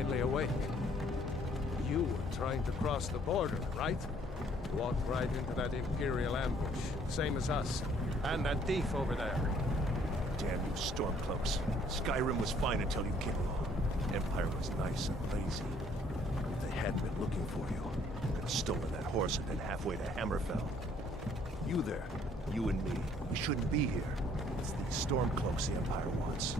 finally awake. You were trying to cross the border, right? Walked right into that Imperial ambush, same as us. And that thief over there. Damn you Stormcloaks. Skyrim was fine until you came along. Empire was nice and lazy. If they hadn't been looking for you, could have stolen that horse and been halfway to Hammerfell. You there, you and me, we shouldn't be here. It's these Stormcloaks the Empire wants.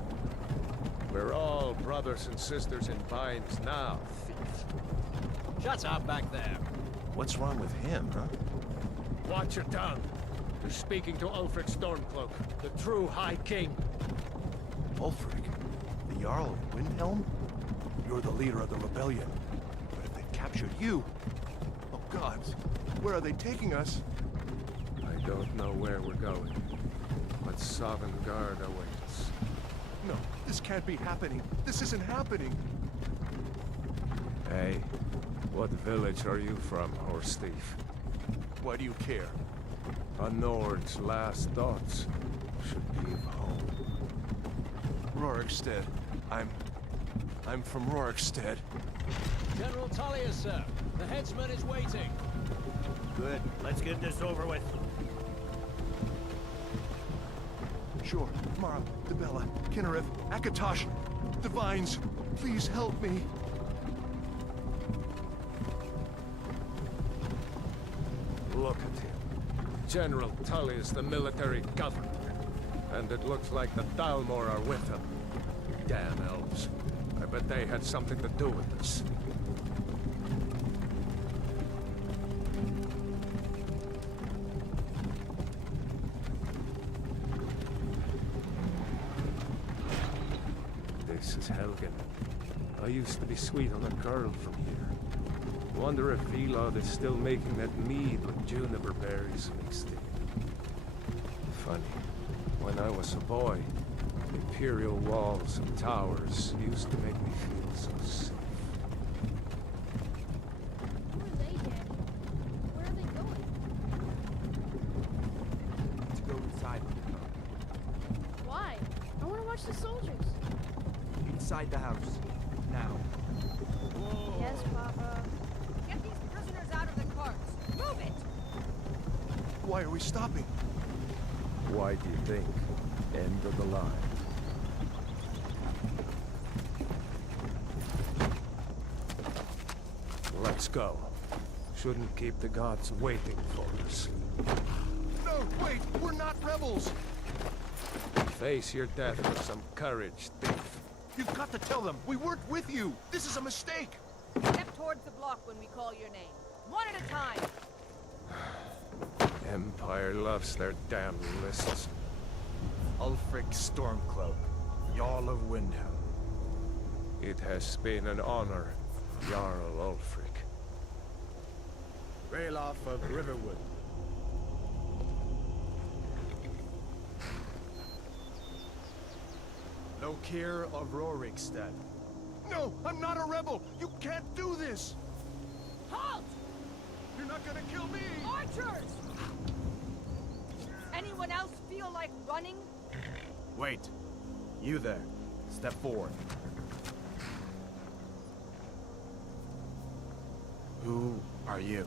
We're all brothers and sisters in binds now, thief. Shut up back there. What's wrong with him, huh? Watch your tongue. You're speaking to Ulfric Stormcloak, the true High King. Ulfric? The Jarl of Windhelm? You're the leader of the rebellion. But if they captured you... Oh gods, where are they taking us? I don't know where we're going, but Sovngarde awaits. No, this can't be happening. This isn't happening. Hey, what village are you from, horse thief? Why do you care? A Nord's last thoughts should be of home. Rorikstead. I'm from Rorikstead. General Tullius, sir. The headsman is waiting. Good. Let's get this over with. Sure. Mara, Dibella, Kinnereth, Akatosh, Divines, please help me. Look at him. General Tullius, the military governor. And it looks like the Dalmor are with him. Damn elves. I bet they had something to do with this. This is Helgen. I used to be sweet on a girl from here. Wonder if Elod is still making that mead with juniper berries mixed in. Funny, when I was a boy, imperial walls and towers used to make me feel so safe. Who are they, Daddy? Where are they going? To go inside. Why? I want to watch the soldiers. Inside the house. Now. Yes, Papa. Get these prisoners out of the carts. Move it! Why are we stopping? Why do you think? End of the line. Let's go. Shouldn't keep the gods waiting for us. No, wait! We're not rebels! Face your death with some courage, thief. You've got to tell them, we weren't with you! This is a mistake! Step towards the block when we call your name. One at a time. Empire loves their damn lists. Ulfric Stormcloak, Jarl of Windhelm. It has been an honor, Jarl Ulfric. Ralof of Riverwood. Lokir of Rorikstead. No, I'm not a rebel! You can't do this! Halt! You're not gonna kill me! Archers! Anyone else feel like running? Wait. You there. Step forward. Who are you?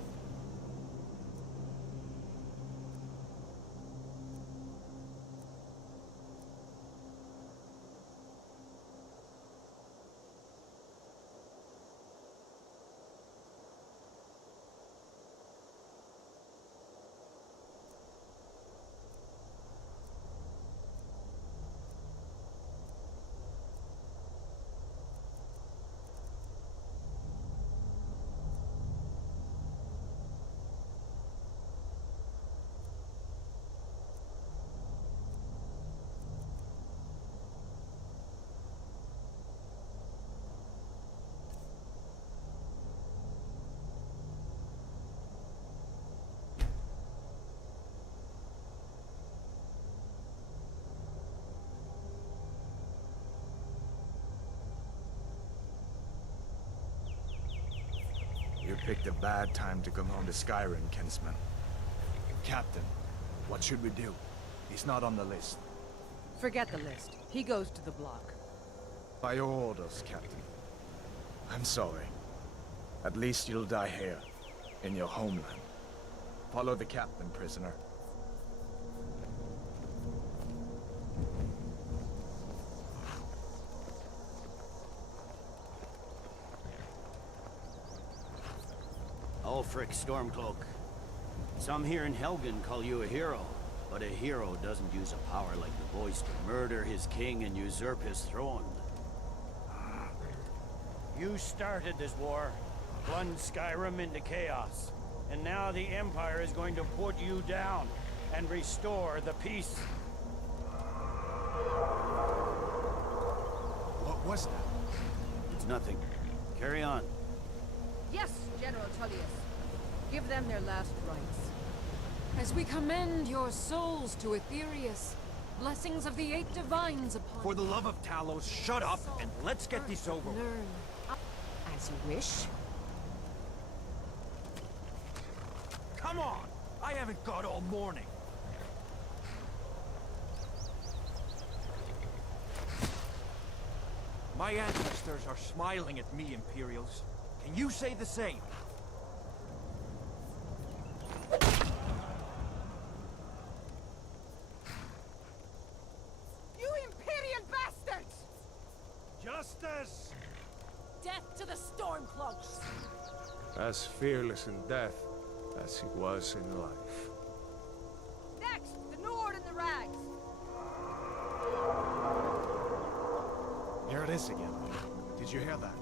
You picked a bad time to come home to Skyrim, kinsman. Captain, what should we do? He's not on the list. Forget the list. He goes to the block. By your orders, Captain. I'm sorry. At least you'll die here, in your homeland. Follow the captain, prisoner. Ulfric Stormcloak. Some here in Helgen call you a hero, but a hero doesn't use a power like the voice to murder his king and usurp his throne. You started this war, plunged Skyrim into chaos, and now the Empire is going to put you down and restore the peace. What was that? It's nothing. Carry on. Yes, General Tullius. Give them their last rites. As we commend your souls to Aetherius, blessings of the 8 divines upon For the love of Talos, shut up and let's get this over with. Learn as you wish. Come on! I haven't got all morning. My ancestors are smiling at me, Imperials. Can you say the same? You Imperial bastards! Justice! Death to the Stormcloaks! As fearless in death as he was in life. Next, the Nord and the Rags. Here it is again. Did you hear that?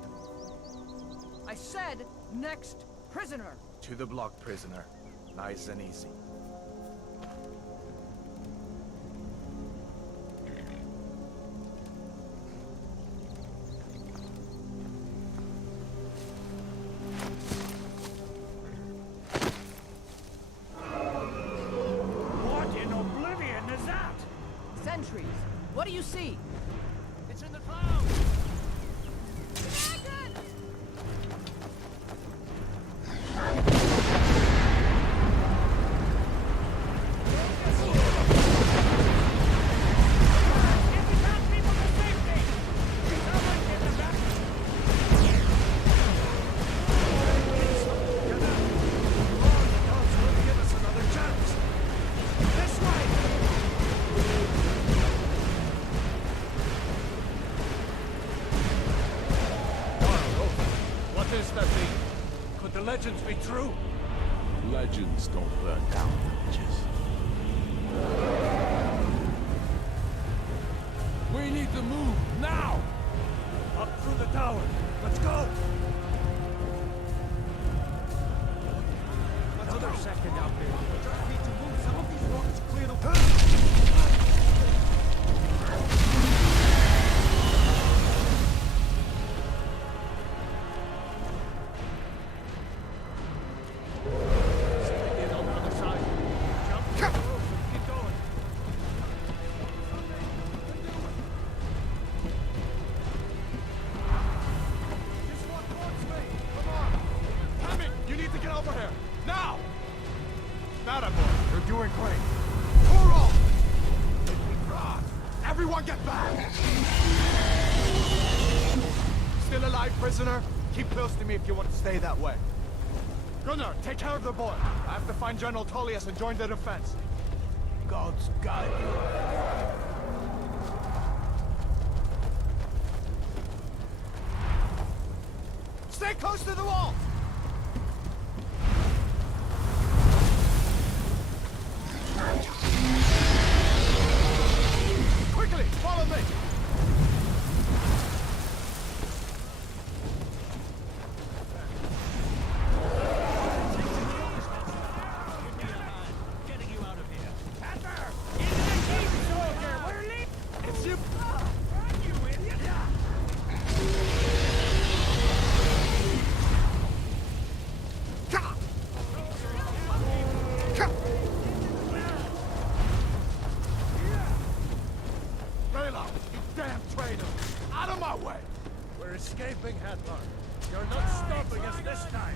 I said, next prisoner. To the block, prisoner. Nice and easy. What in oblivion is that? Sentries, what do you see? It's in the clouds! What is that thing? Could the legends be true? Legends don't burn down villages. We need to move, now! Up through the tower! Let's go! Another second out there. We just need to move some of these rockets clear the... Stick in on the other side. Jump to the roof and keep going. Just walk towards me! Come on! Hemming, you need to get over here! Now! Nada, boy. You're doing great. Toro! Everyone get back! Still alive, prisoner? Keep close to me if you want to stay that way. Gunnar, take care of the boy. I have to find General Tullius and join the defense. God's guide you. Stay close to the wall! Quickly, follow me! Getting you out of here. It's you! Raylo, you damn traitor! Out of my way! We're escaping, Hadlar. You're not stopping us this time.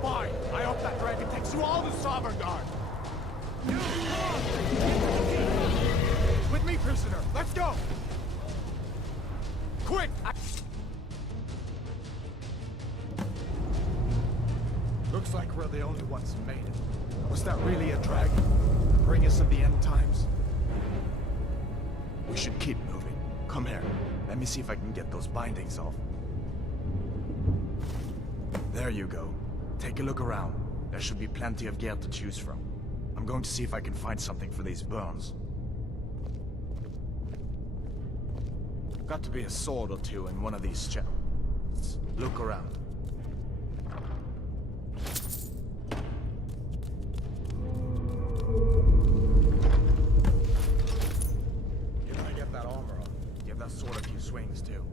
Fine, I hope that dragon takes you all to Sovngarde! With me, prisoner! Let's go! Quick! the only ones who made it. Was that really a dragon? Bring us of the end times? We should keep moving. Come here. Let me see if I can get those bindings off. There you go. Take a look around. There should be plenty of gear to choose from. I'm going to see if I can find something for these burns. Got to be a sword or two in one of these chests. Look around. You're gonna get that armor on. Give that sword a few swings too.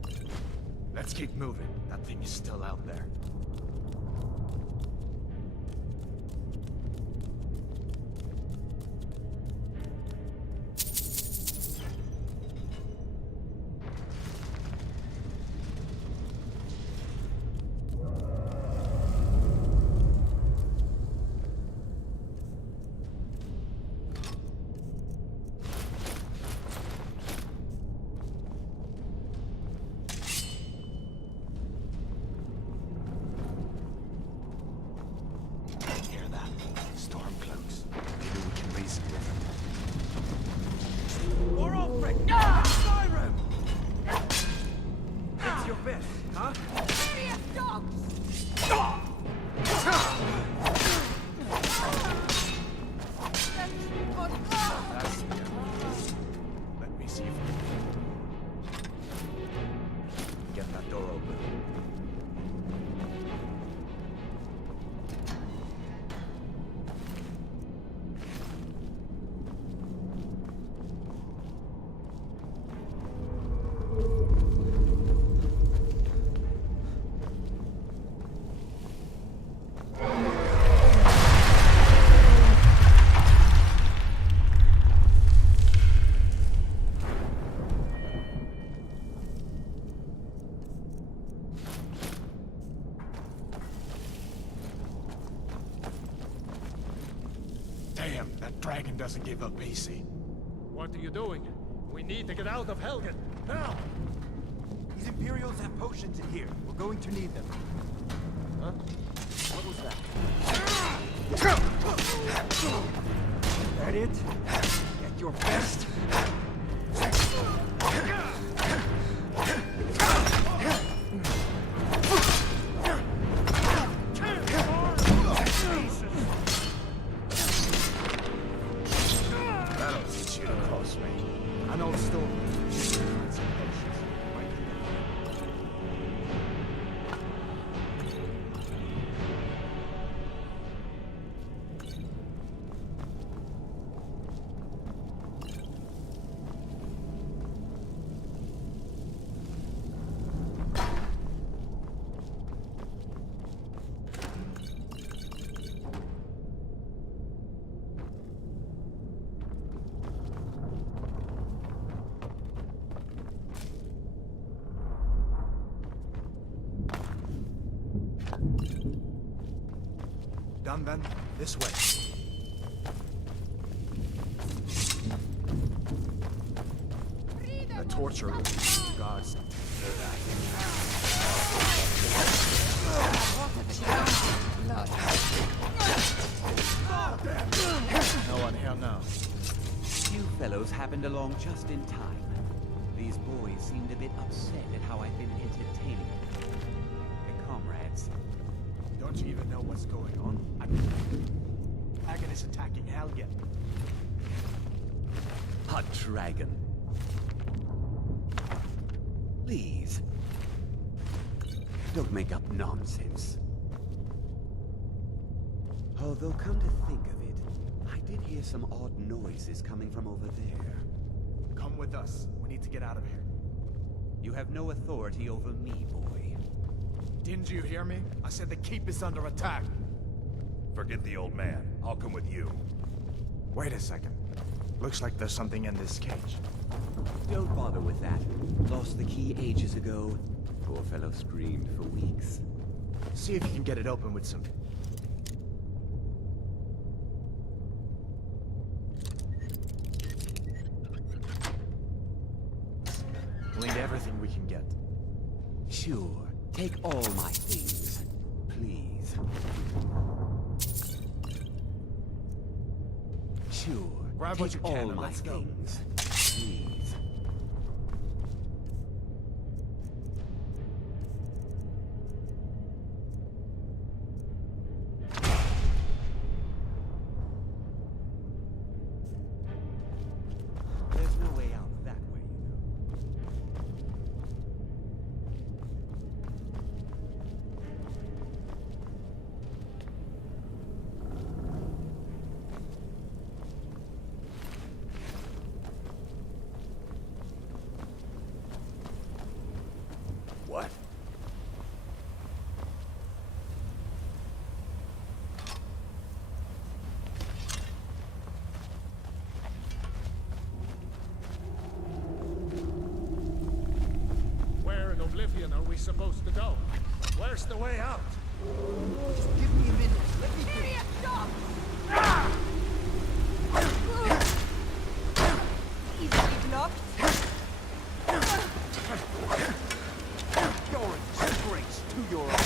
Let's keep moving. That thing is still out there. Skyrim! It's your best, huh? That's the end. Let me see if I can get that door open. Damn, that dragon doesn't give up easy. What are you doing? We need to get out of Helgen, now! These Imperials have potions in here. We're going to need them. Huh? What was that? That it? At your best? That'll teach you to cross me. I know a story. Find some potions. Might need them. Done then? This way. The torture room. Guards. No one here now. You fellows happened along just in time. These boys seemed a bit upset at how I've been entertaining them. Their comrades. Don't you even know what's going on? Dragon is attacking Helgen. A dragon. Please. Don't make up nonsense. Although, come to think of it, I did hear some odd noises coming from over there. Come with us. We need to get out of here. You have no authority over me, boy. Didn't you hear me? I said the keep is under attack. Forget the old man. I'll come with you. Wait a second. Looks like there's something in this cage. Don't bother with that. Lost the key ages ago. Poor fellow screamed for weeks. See if you can get it open with some... We'll need everything we can get. Sure. Take all my things. Please. Sure. Grab what Take you can all and my let's go. things. Please. There's no way out that way, you know. What? Where in Oblivion are we supposed to go? Where's the way out? Just give me a minute. Let me think. Idiot, stop! Easily blocked. Your disgrace to your own.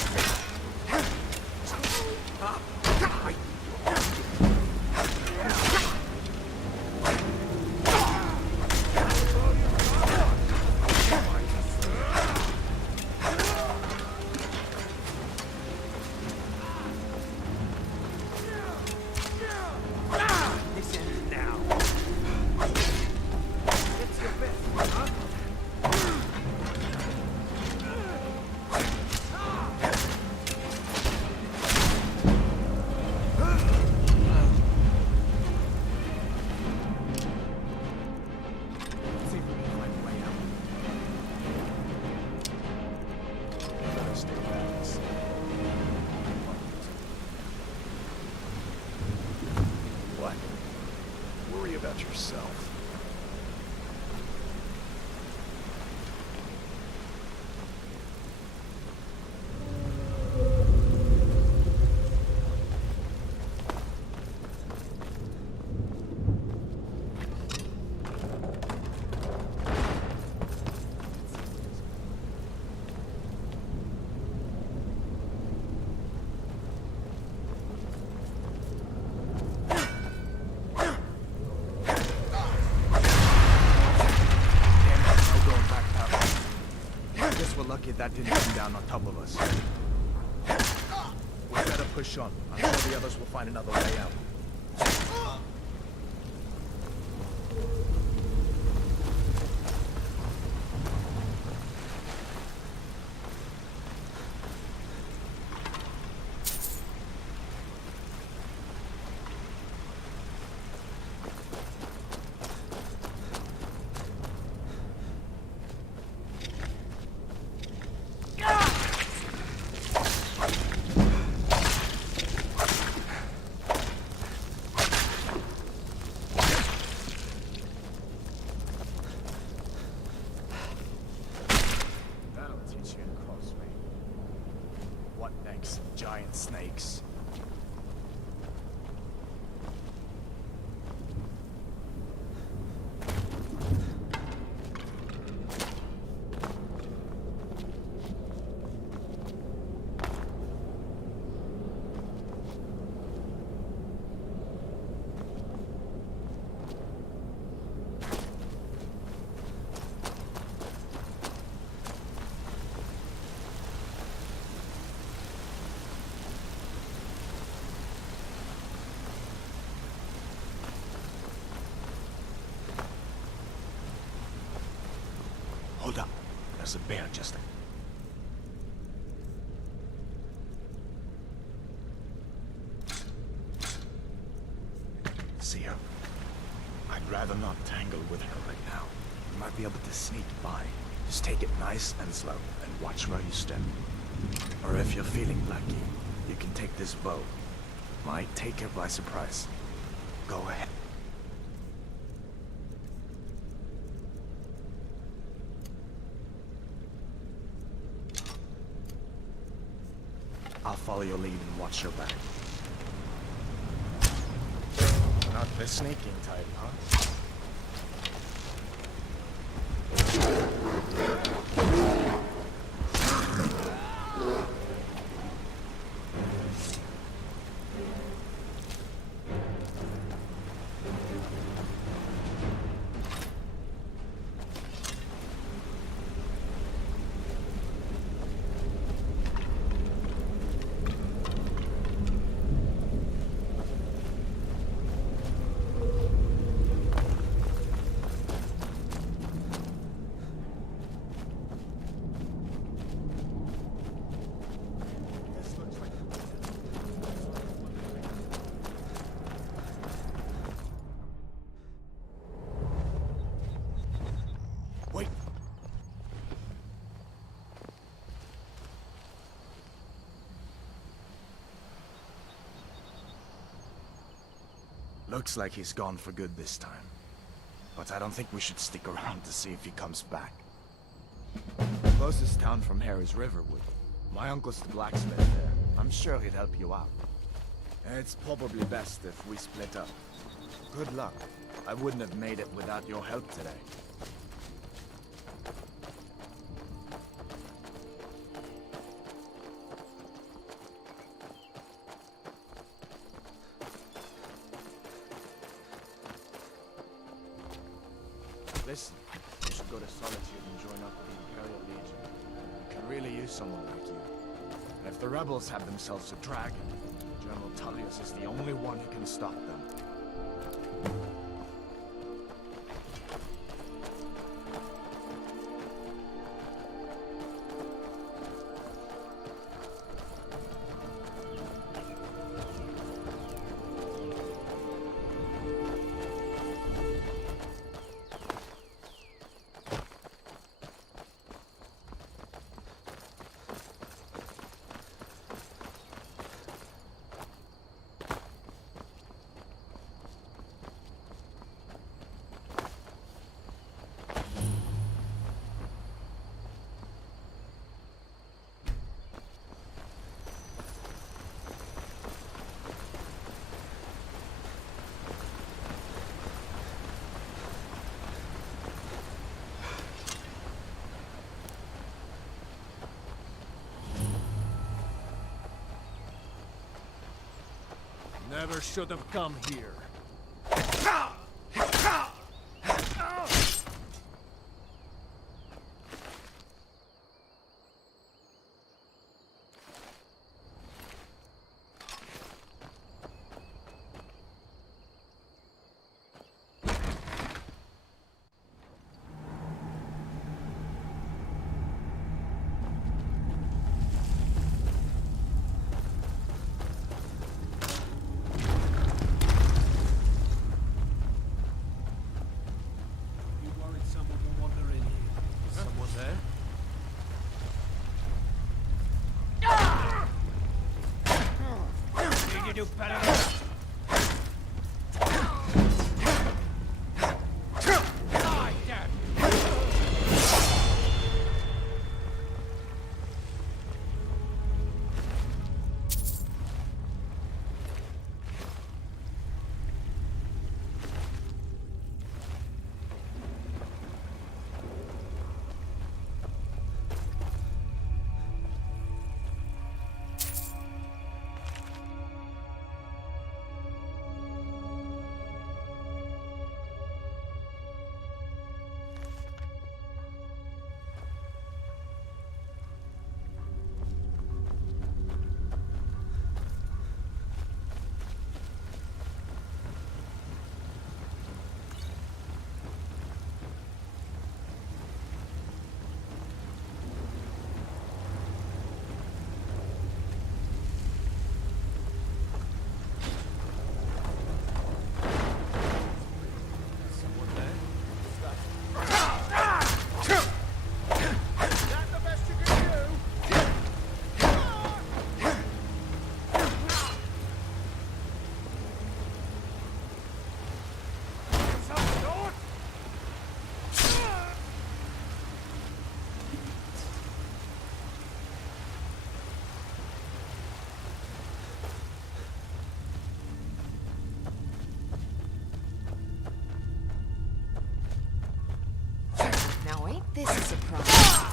This ends now. It's your best, huh? Let's see if we can find a way out. Better stay back. What? Worry about yourself. No going back that way. Guess we're lucky that didn't come down on top of us. We better push on. I'm sure the others will find another way out. That'll teach you to cross me. What next? Giant snakes. Hold up. There's a bear just... See her? I'd rather not tangle with her right now. You might be able to sneak by. Just take it nice and slow, and watch where you step. Or if you're feeling lucky, you can take this bow. Might take her by surprise. Go ahead. I'll follow your lead and watch your back. Not the sneaking type, huh? Looks like he's gone for good this time. But I don't think we should stick around to see if he comes back. The closest town from here is Riverwood. My uncle's the blacksmith there. I'm sure he'd help you out. It's probably best if we split up. Good luck. I wouldn't have made it without your help today. Listen, you should go to Solitude and join up with the Imperial Legion. We can really use someone like you. And if the rebels have themselves a dragon, General Tullius is the only one who can stop them. Never should have come here. Do better than that. Now ain't this a surprise?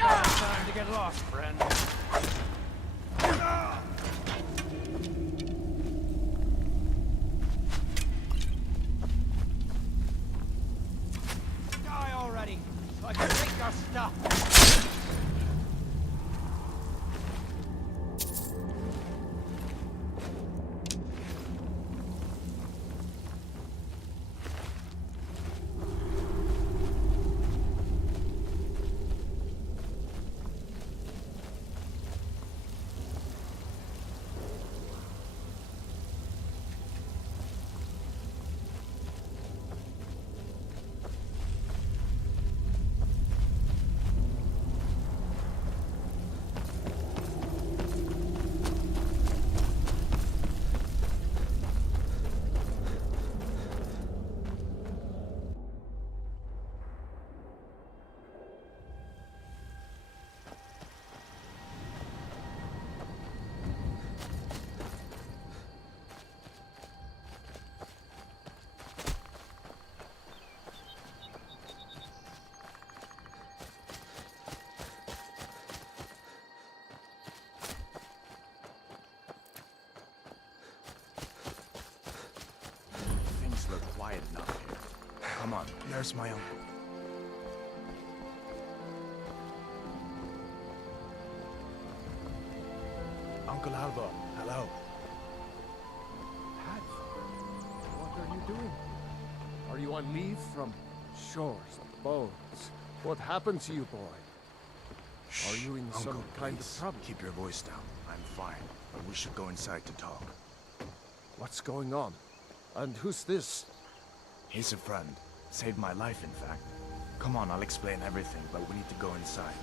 Time to get lost, friend. Die already, so I can take your stuff. Things look quiet enough here. Come on, there's my uncle. Uncle Alva, hello. What are you doing? Are you on leave from shores of bones? What happened to you, boy? Are you in Uncle, some kind please, of trouble? keep your voice down. I'm fine, but we should go inside to talk. What's going on? And who's this? He's a friend. Saved my life, in fact. Come on, I'll explain everything, but we need to go inside.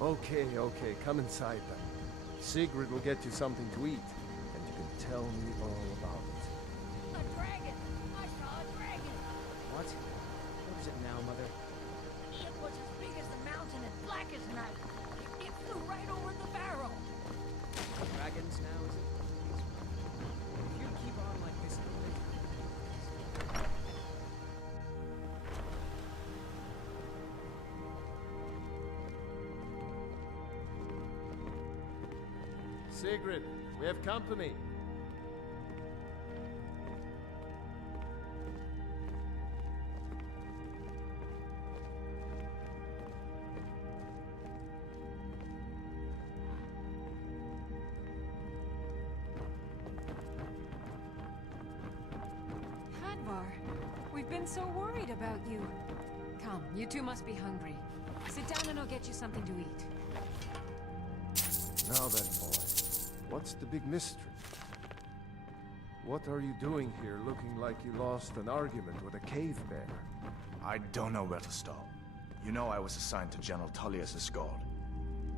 Okay, come inside then. Sigrid will get you something to eat, and you can tell me all about it. A dragon! I saw a dragon! What? What is it now, Mother? It was as big as the mountain and black as night. It flew right over the barrel. Dragons now, is it? If you keep on like this, it'll make... Sigrid, we have company. Hadvar, we've been so worried about you. Come, you two must be hungry. Sit down and I'll get you something to eat. Now then, boy, what's the big mystery? What are you doing here looking like you lost an argument with a cave bear? I don't know where to start. You know I was assigned to General Tullius' guard.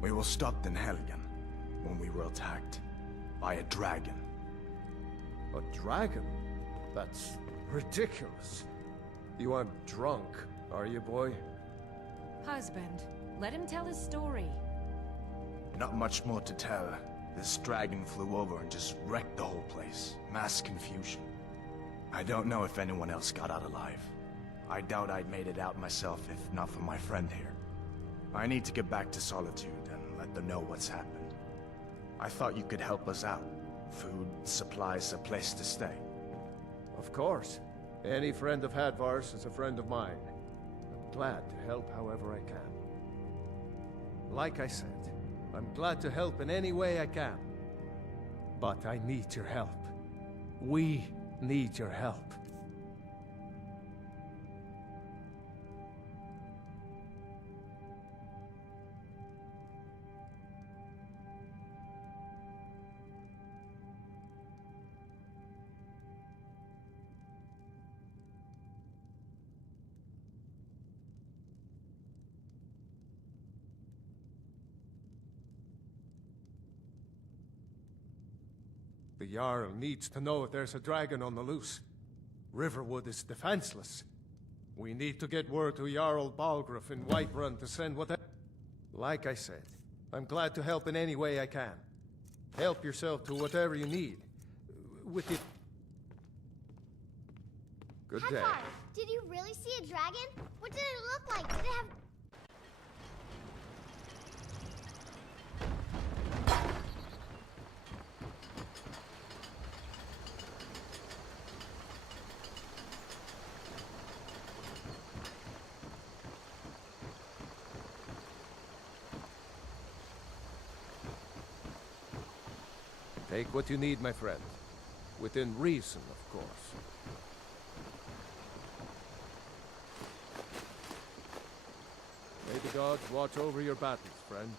We were stopped in Helgen when we were attacked by a dragon. A dragon? That's ridiculous. You aren't drunk, are you, boy? Husband, let him tell his story. Not much more to tell. This dragon flew over and just wrecked the whole place. Mass confusion. I don't know if anyone else got out alive. I doubt I'd made it out myself if not for my friend here. I need to get back to Solitude and let them know what's happened. I thought you could help us out. Food, supplies, a place to stay. Of course. Any friend of Hadvar's is a friend of mine. I'm glad to help however I can. Like I said, I'm glad to help in any way I can. But I need your help. We need your help. The Jarl needs to know if there's a dragon on the loose. Riverwood is defenseless. We need to get word to Jarl Balgruuf in Whiterun to send whatever... Like I said, I'm glad to help in any way I can. Help yourself to whatever you need. With it... Good day. Hadvar, did you really see a dragon? What did it look like? Did it have... Take what you need, my friend. Within reason, of course. May the gods watch over your battles, friend.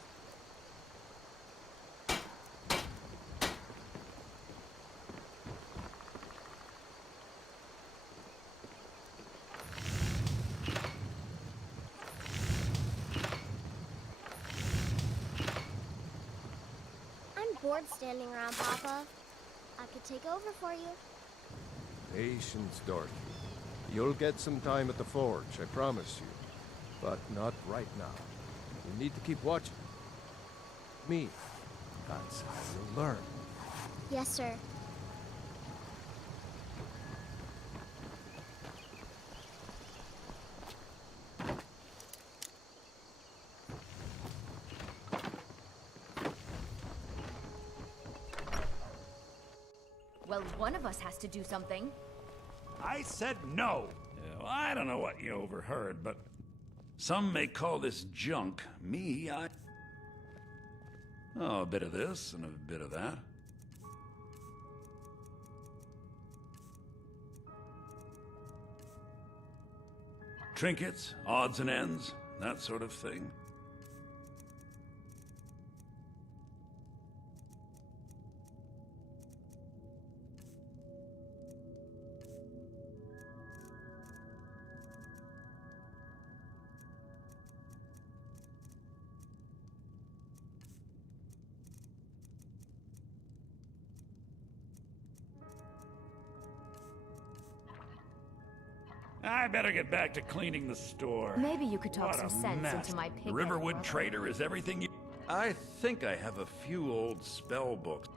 I'm bored standing around, Papa. I could take over for you. Patience, Dorothy. You'll get some time at the forge, I promise you. But not right now. You need to keep watching. Me. That's how you'll learn. Yes, sir. Well, one of us has to do something. I said no. Yeah, well, I don't know what you overheard, but some may call this junk. Me, I... Oh, a bit of this and a bit of that. Trinkets, odds and ends, that sort of thing. I better get back to cleaning the store. Maybe you could talk What some a sense mess. into my The pig. Riverwood Trader is everything you... I think I have a few old spell books.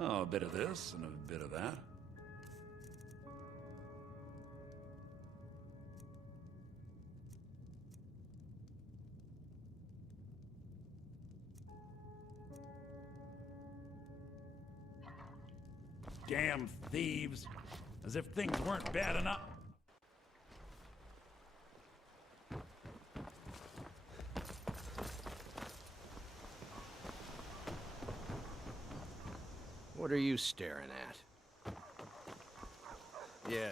Oh, a bit of this and a bit of that. Damn thieves. As if things weren't bad enough. What are you staring at? Yeah.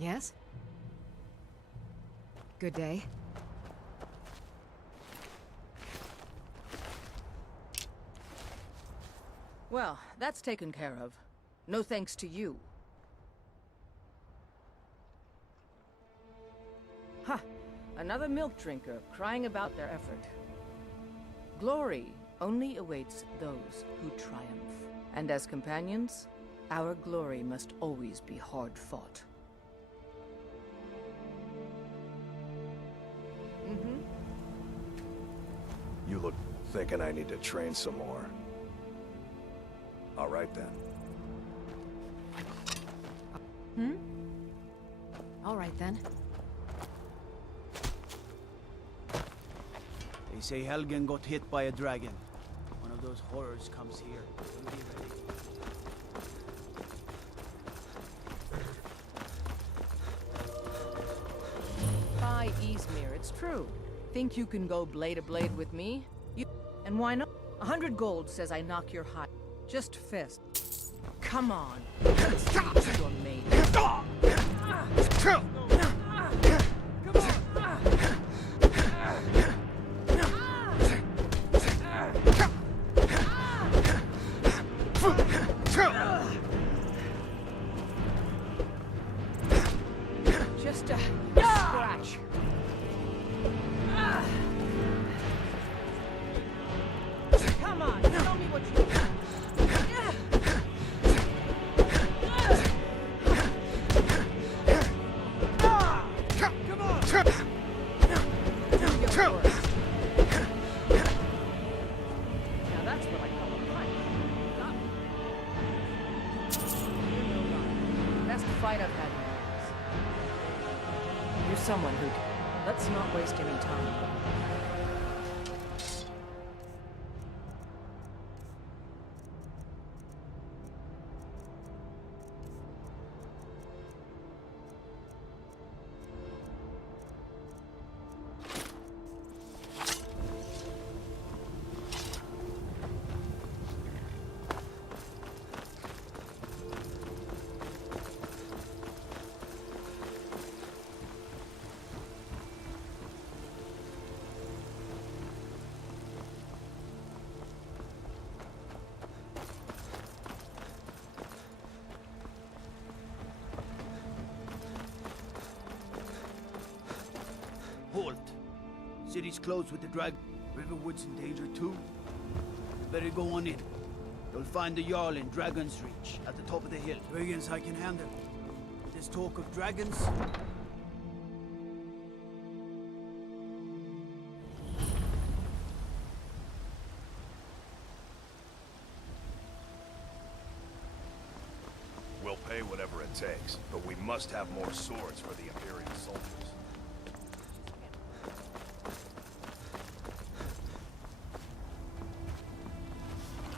Yes? Good day. Well, that's taken care of. No thanks to you. Ha! Another milk drinker crying about their effort. Glory only awaits those who triumph. And as companions, our glory must always be hard-fought. You look thinking I need to train some more. All right then. All right then. They say Helgen got hit by a dragon. One of those horrors comes here. Be ready. By Izmir, it's true. Think you can go blade to blade with me? And why not? 100 gold says I knock your hide. Just fist. Come on. Your maid. Just a scratch. Come on, tell me what you want. Come on! Now that's what I call a punch. Best fight I've had in years. You're someone who... Let's not waste any time. Halt! City's closed with the drag. Riverwood's in danger too. Better go on in. You'll find the Jarl in Dragon's Reach, at the top of the hill. Dragons I can handle. This talk of dragons... We'll pay whatever it takes, but we must have more swords for the Imperial soldiers.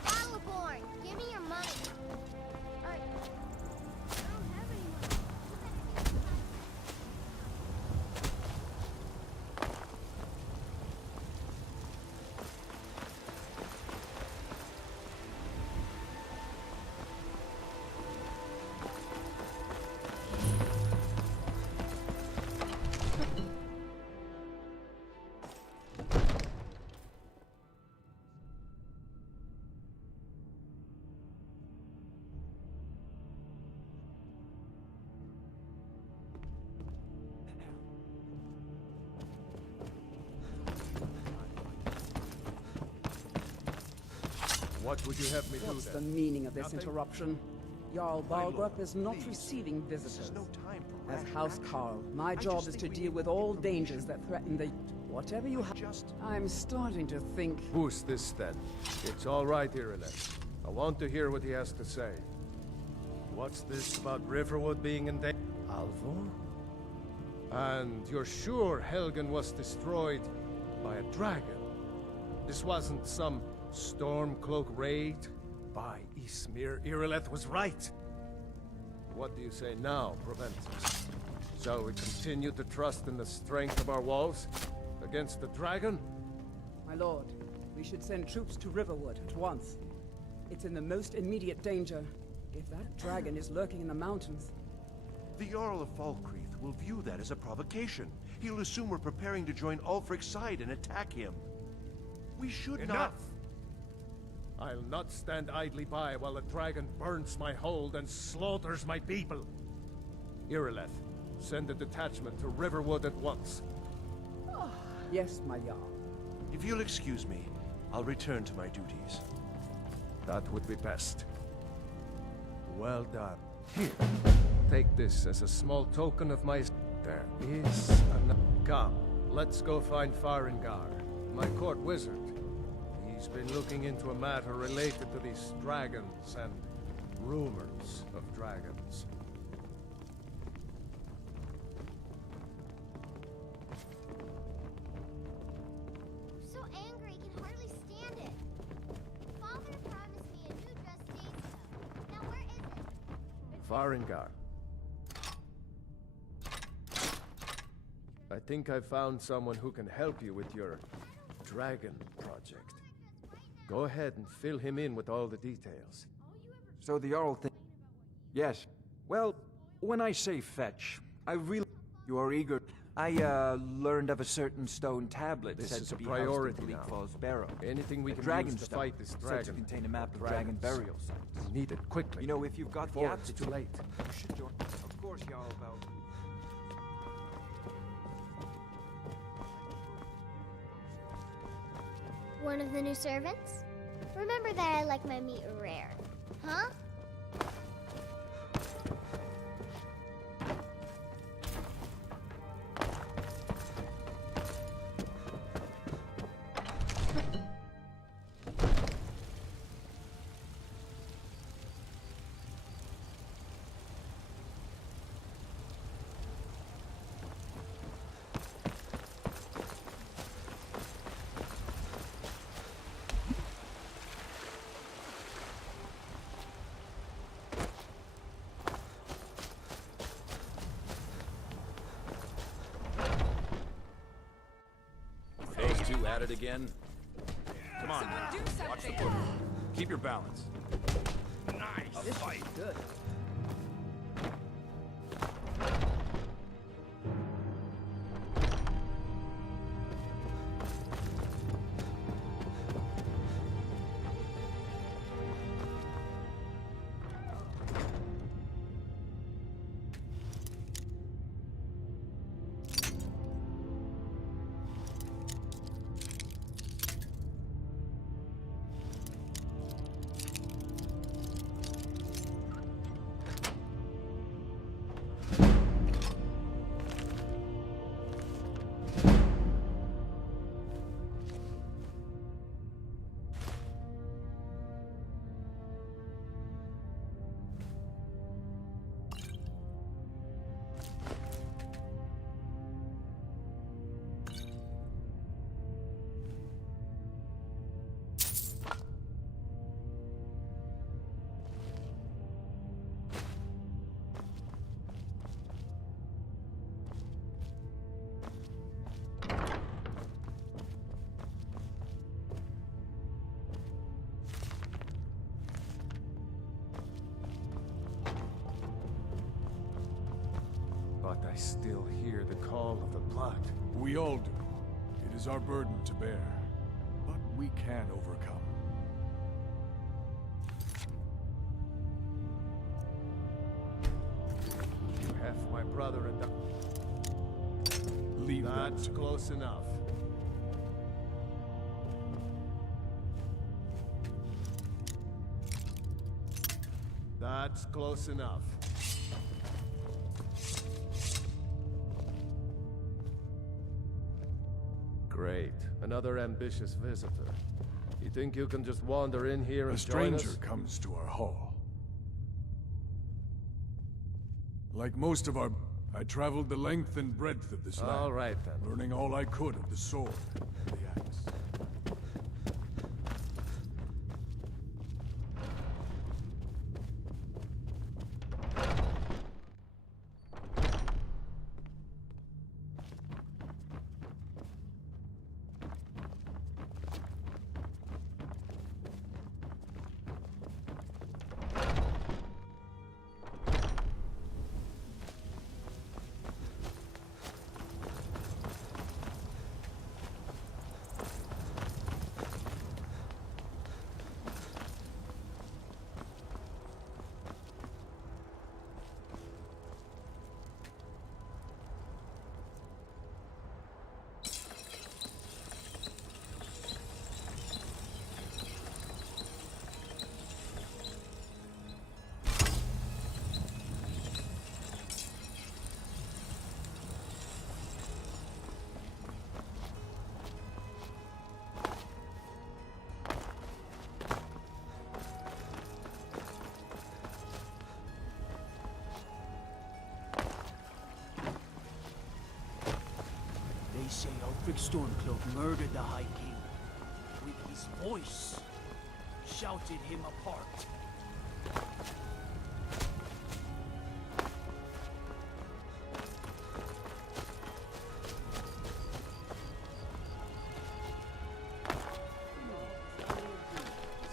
Battleborn, give me your money. I don't have any money. What would you have me do What's the then? meaning of this Nothing? interruption? Jarl Balgrup is not receiving visitors. As House Carl, my job is to deal with all dangers that threaten the... Whatever you have... I'm starting to think... Who's this then? It's all right, Ireland. I want to hear what he has to say. What's this about Riverwood being in danger? Alvor? And you're sure Helgen was destroyed by a dragon? This wasn't some Stormcloak raid? By Izmir, Irileth was right. What do you say now, Proventus? Shall we continue to trust in the strength of our walls against the dragon? My lord, we should send troops to Riverwood at once. It's in the most immediate danger. If that dragon is lurking in the mountains... The Jarl of Falkreath will view that as a provocation. He'll assume we're preparing to join Ulfric's side and attack him. We should Enough! not... I'll not stand idly by while a dragon burns my hold and slaughters my people. Irileth, send a detachment to Riverwood at once. Yes, my Jarl. If you'll excuse me, I'll return to my duties. That would be best. Well done. Here, take this as a small token of my... There is another... Come, let's go find Farengar, my court wizard. He's been looking into a matter related to these dragons and rumors of dragons. I'm so angry, I can hardly stand it. Father promised me a new dress days ago. Now where is it? Farengar. I think I found someone who can help you with your dragon project. Go ahead and fill him in with all the details. So the Jarl thing... Yes. Well, when I say fetch, I really... You are eager. I, learned of a certain stone tablet This said is to a be priority housed in now. Bleak Falls Barrow. Anything we A can dragon use to stone fight this said dragon. to contain a map of dragon Dragons. burial sites. We need it quickly. You know, if you've got the Before it's aptitude... too late. You should join... Of course, Jarl, about... One of the new servants? Remember that I like my meat rare. Huh? Those two at it again? Come on now. Watch the foot. Keep your balance. Nice. This is good. But I still hear the call of the blood. We all do. It is our burden to bear. But we can overcome. You have my brother and Leave that That's to me. close enough. That's close enough. Great. Another ambitious visitor. You think you can just wander in here and A join stranger us? comes to our hall. Like most of our... I traveled the length and breadth of this land. All right, then. Learning all I could of the sword and the axe. say Ulfric Stormcloak murdered the High King. With his voice, shouted him apart.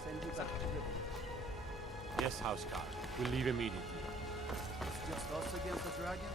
Send you back to River. Yes, Housecarl. We'll leave immediately. It's just us against the dragon?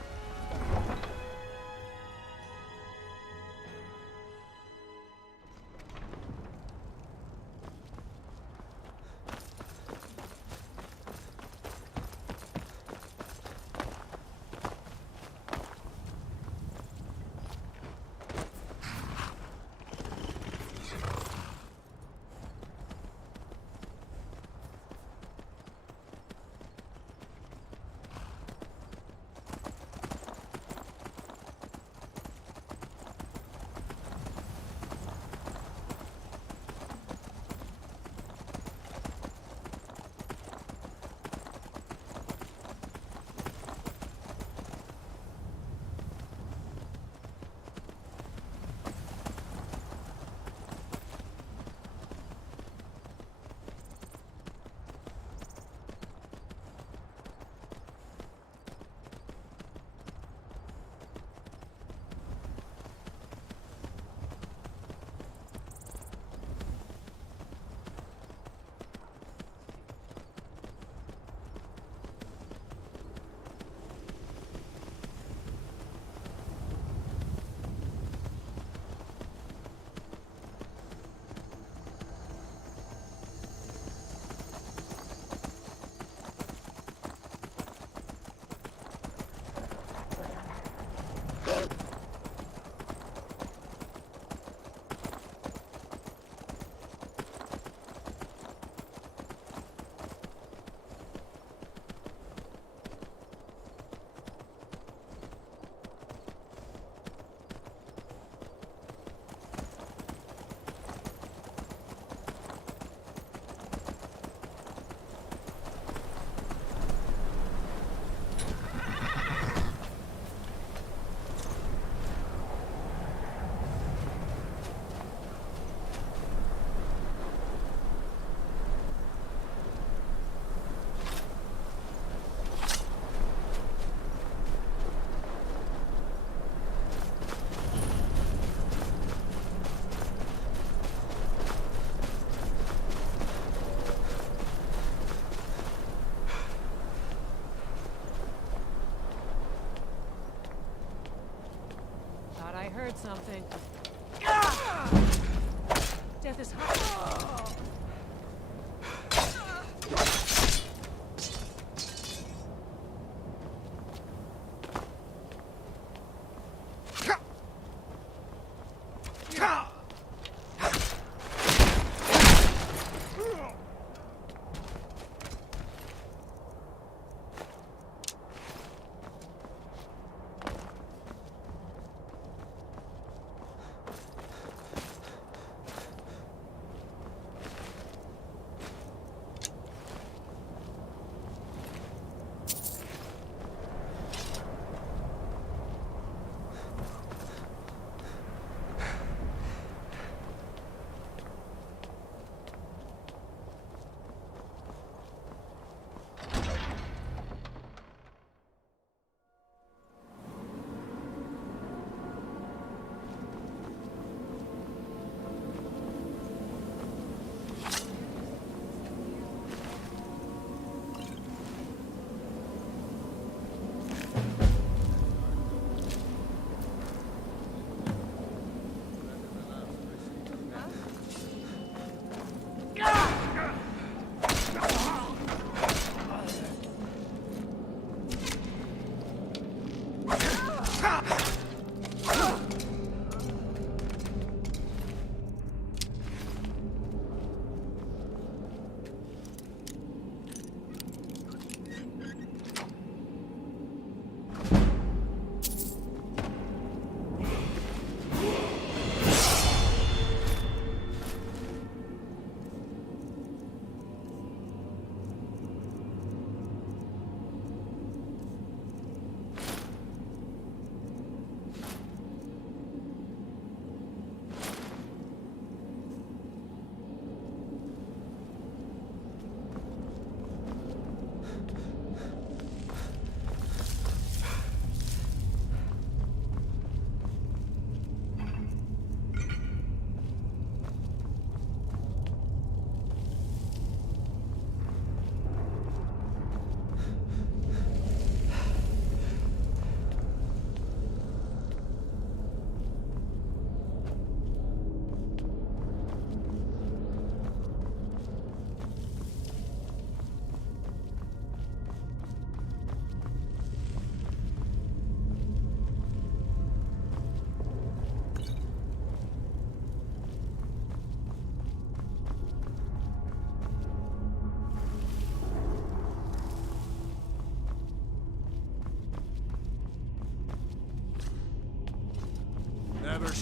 I heard something. Death is hot.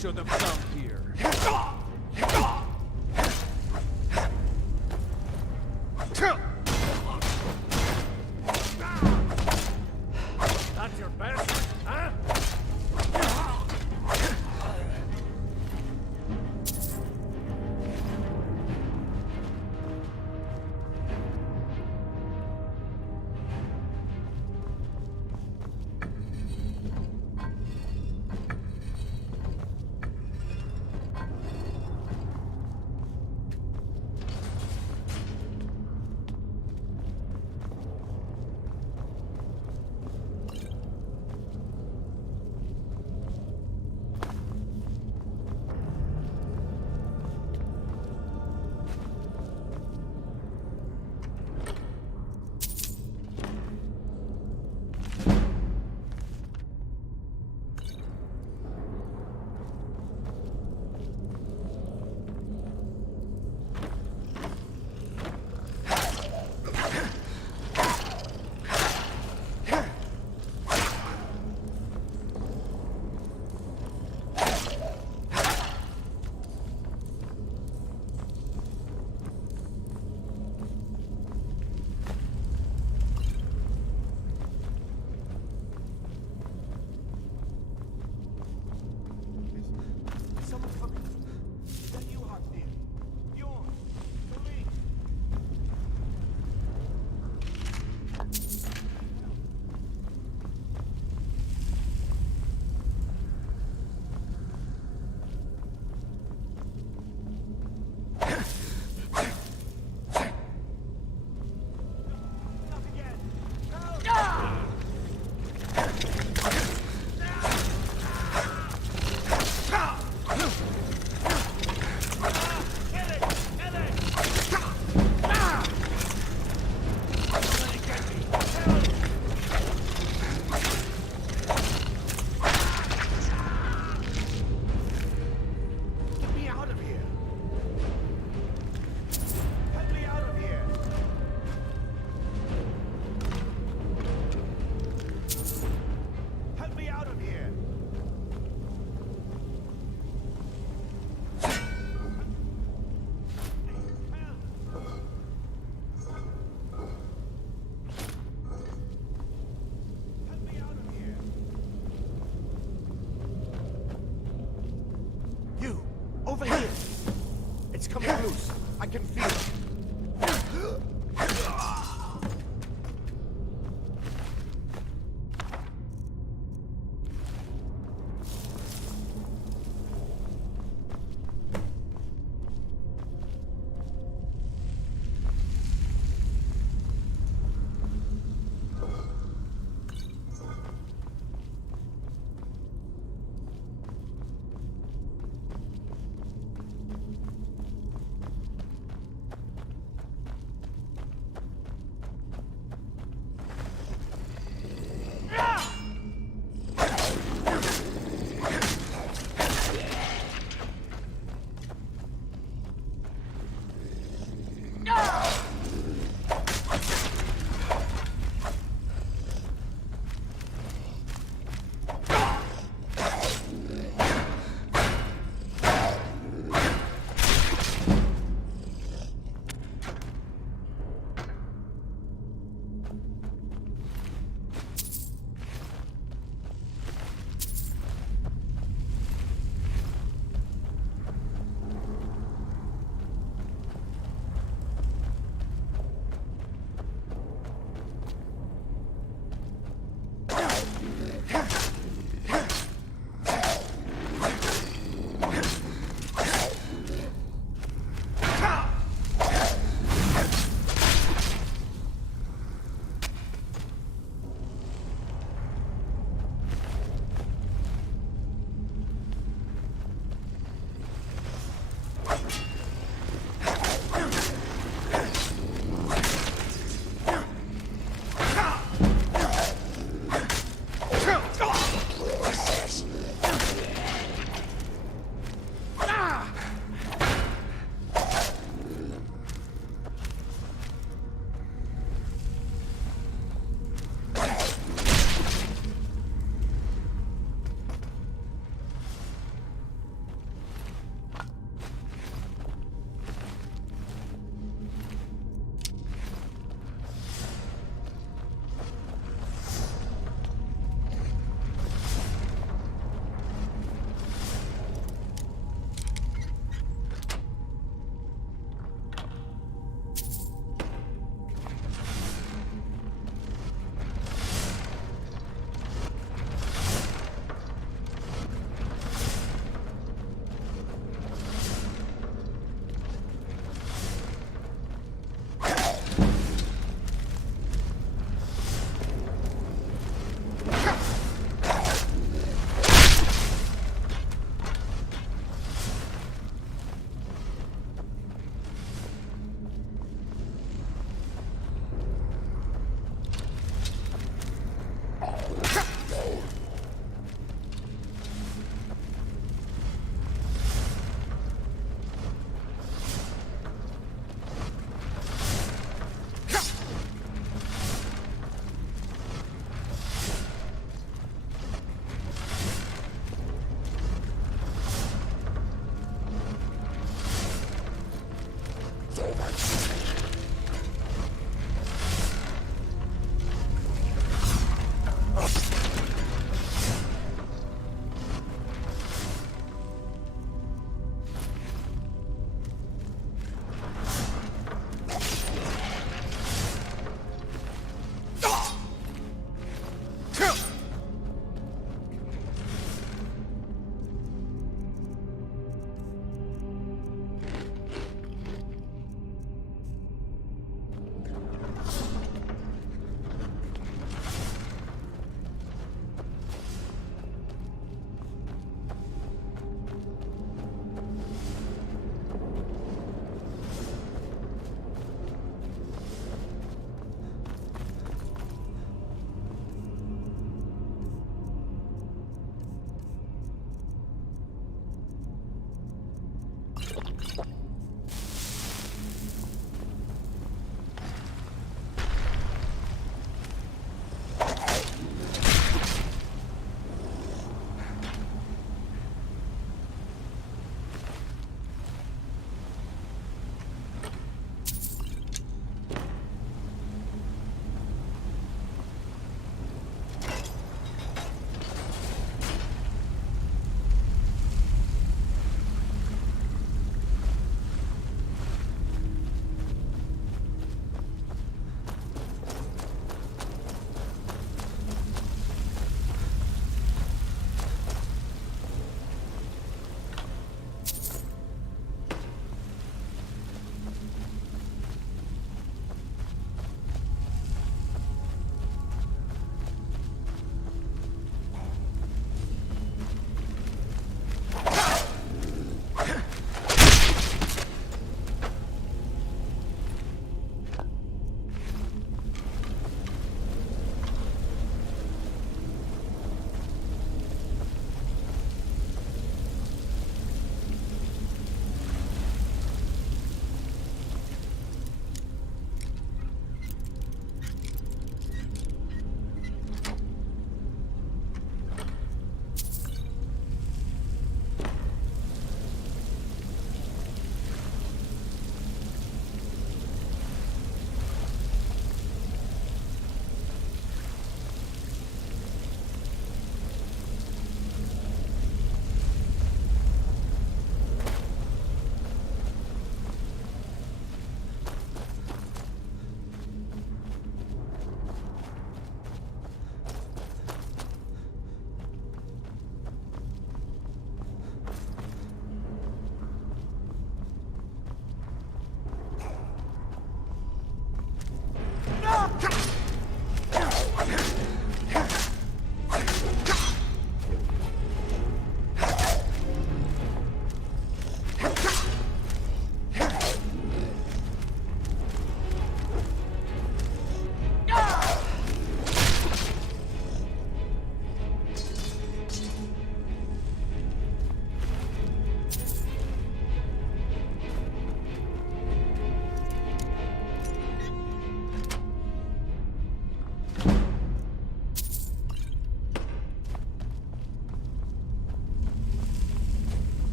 should have come here. That's your best, huh? Over here! It's coming loose. I can feel it.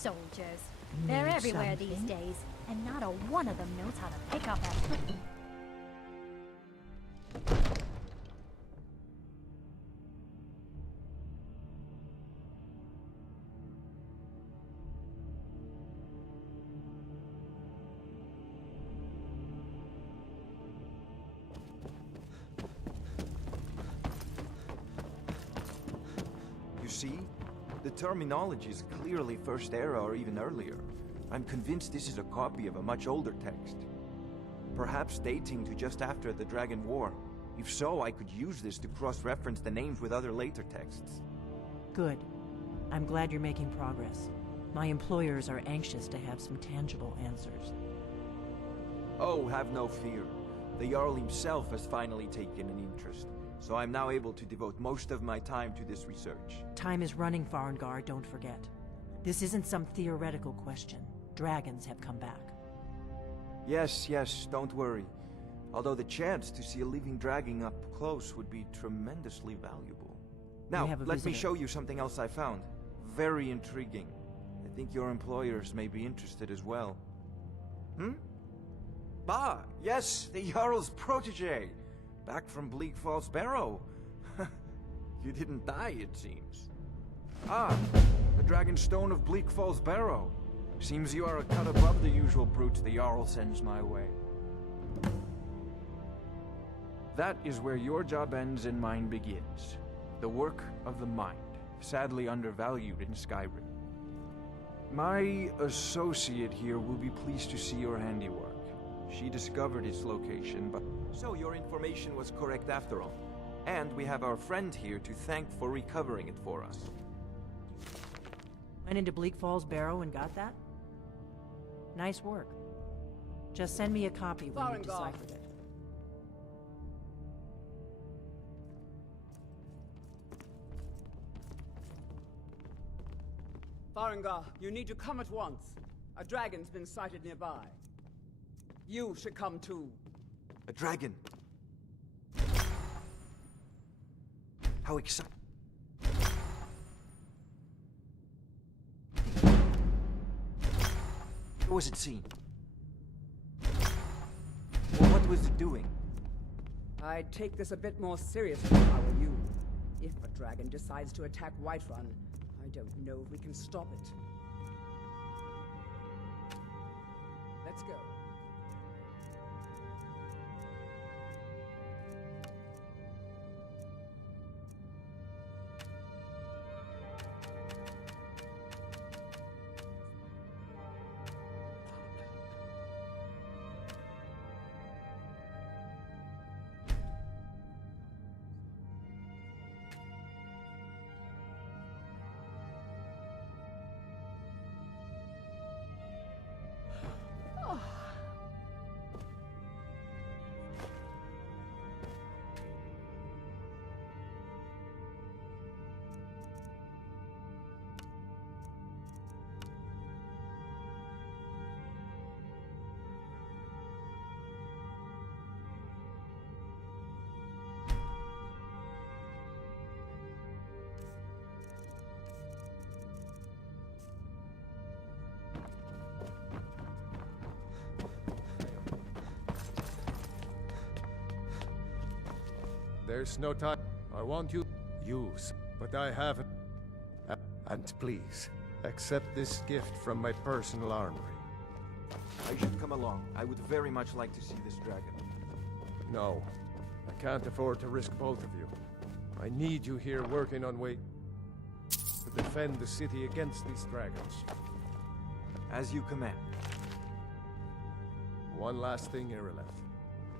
soldiers. They're Need everywhere these something? days, and not a one of them knows how to pick up a... You see? The terminology is clearly First Era or even earlier. I'm convinced this is a copy of a much older text. Perhaps dating to just after the Dragon War. If so, I could use this to cross-reference the names with other later texts. Good. I'm glad you're making progress. My employers are anxious to have some tangible answers. Oh, have no fear. The Jarl himself has finally taken an interest, so I'm now able to devote most of my time to this research. Time is running, Farengar, don't forget. This isn't some theoretical question. Dragons have come back. Yes, don't worry. Although the chance to see a living dragon up close would be tremendously valuable. Now, let me show you something else I found. Very intriguing. I think your employers may be interested as well. Ah, yes, the Jarl's protege. Back from Bleak Falls Barrow. You didn't die, it seems. Ah, the Dragon Stone of Bleak Falls Barrow. Seems you are a cut above the usual brutes the Jarl sends my way. That is where your job ends and mine begins. The work of the mind, sadly undervalued in Skyrim. My associate here will be pleased to see your handiwork. She discovered its location, but... So your information was correct after all. And we have our friend here to thank for recovering it for us. Went into Bleak Falls Barrow and got that? Nice work. Just send me a copy when you've deciphered it. Farengar, you need to come at once. A dragon's been sighted nearby. You should come too. A dragon. How exciting. What was it seen? Or what was it doing? I'd take this a bit more seriously if I were you. If a dragon decides to attack Whiterun, I don't know if we can stop it. Let's go. There's no time. I want you to use, but I haven't. And please, accept this gift from my personal armory. I should come along. I would very much like to see this dragon. No, I can't afford to risk both of you. I need you here working on way to defend the city against these dragons. As you command. One last thing, Irileth.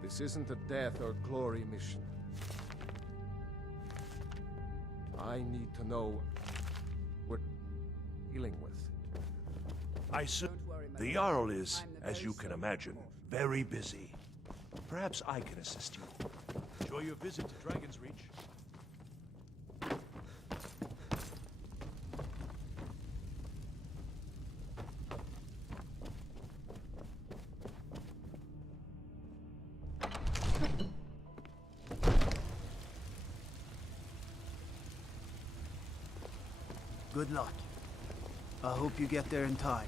This isn't a death or glory mission. I need to know what we're dealing with. The Jarl is, as you can imagine, very busy. Perhaps I can assist you. Enjoy your visit to Dragon's Reach. Good luck. I hope you get there in time.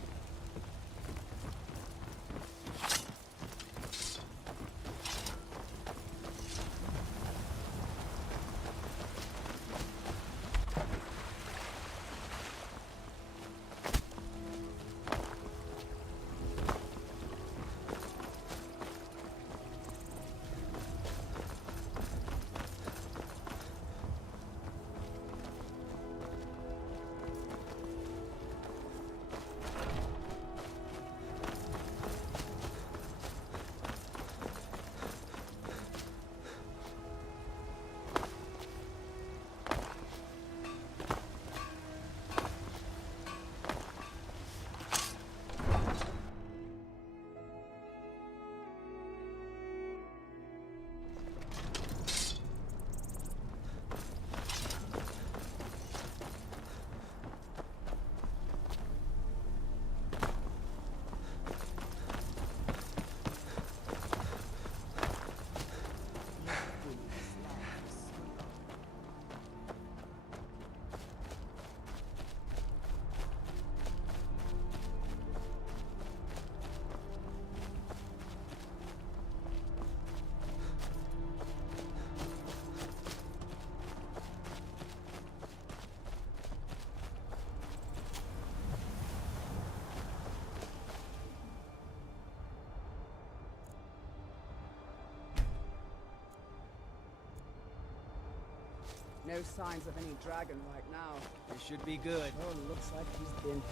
No signs of any dragon right now. This should be good. Oh, looks like he's been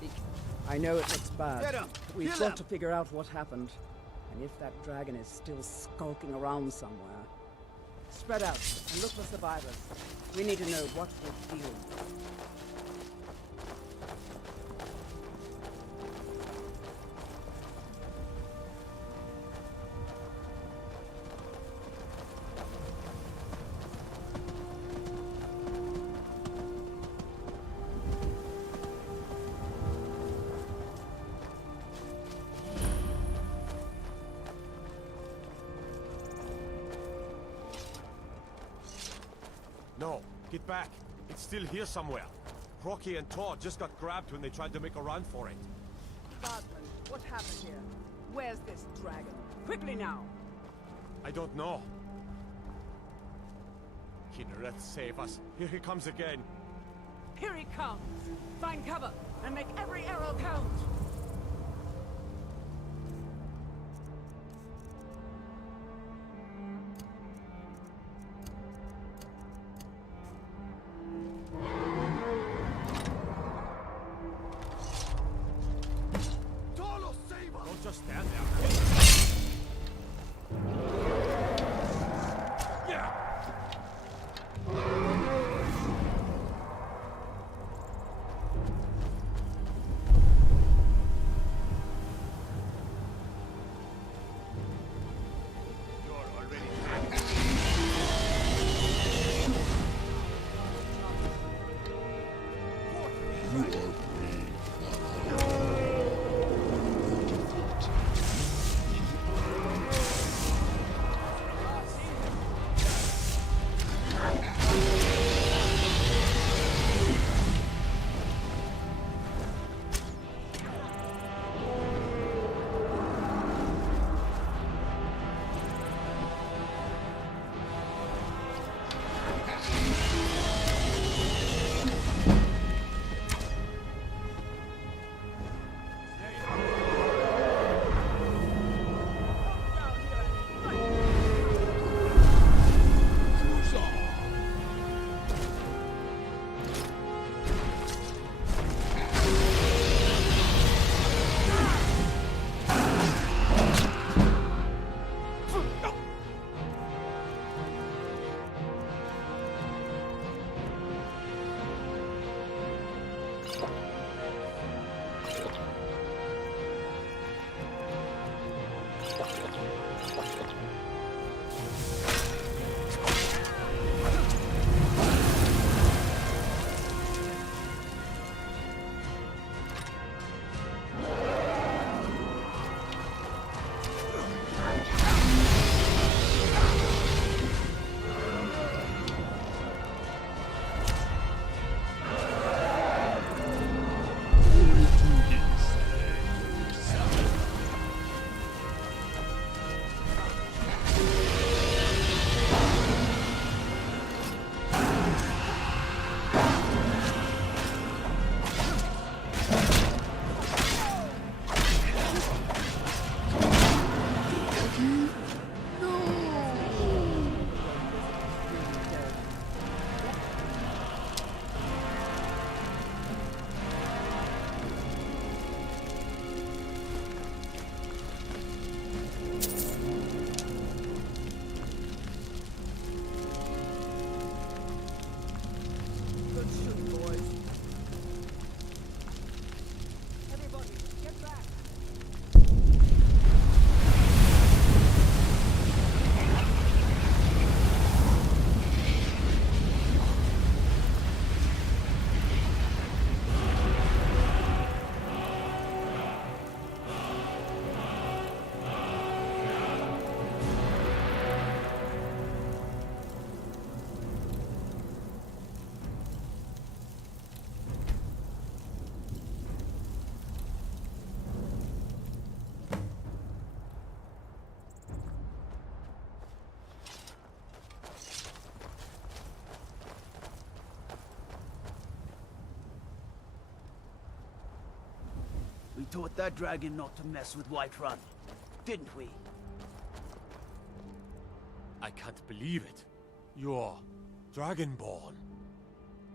here. I know it looks bad. Get him! But we've Kill got him! to figure out what happened. And if that dragon is still skulking around somewhere. Spread out and look for survivors. We need to know what we're dealing with. No, get back. It's still here somewhere. Rocky and Todd just got grabbed when they tried to make a run for it. Bartman, what happened here? Where's this dragon? Quickly now! I don't know. Kinneret, save us. Here he comes again. Here he comes! Find cover and make every arrow count! Don't just stand there. Yeah. taught that dragon not to mess with Whiterun, didn't we? I can't believe it. You're Dragonborn.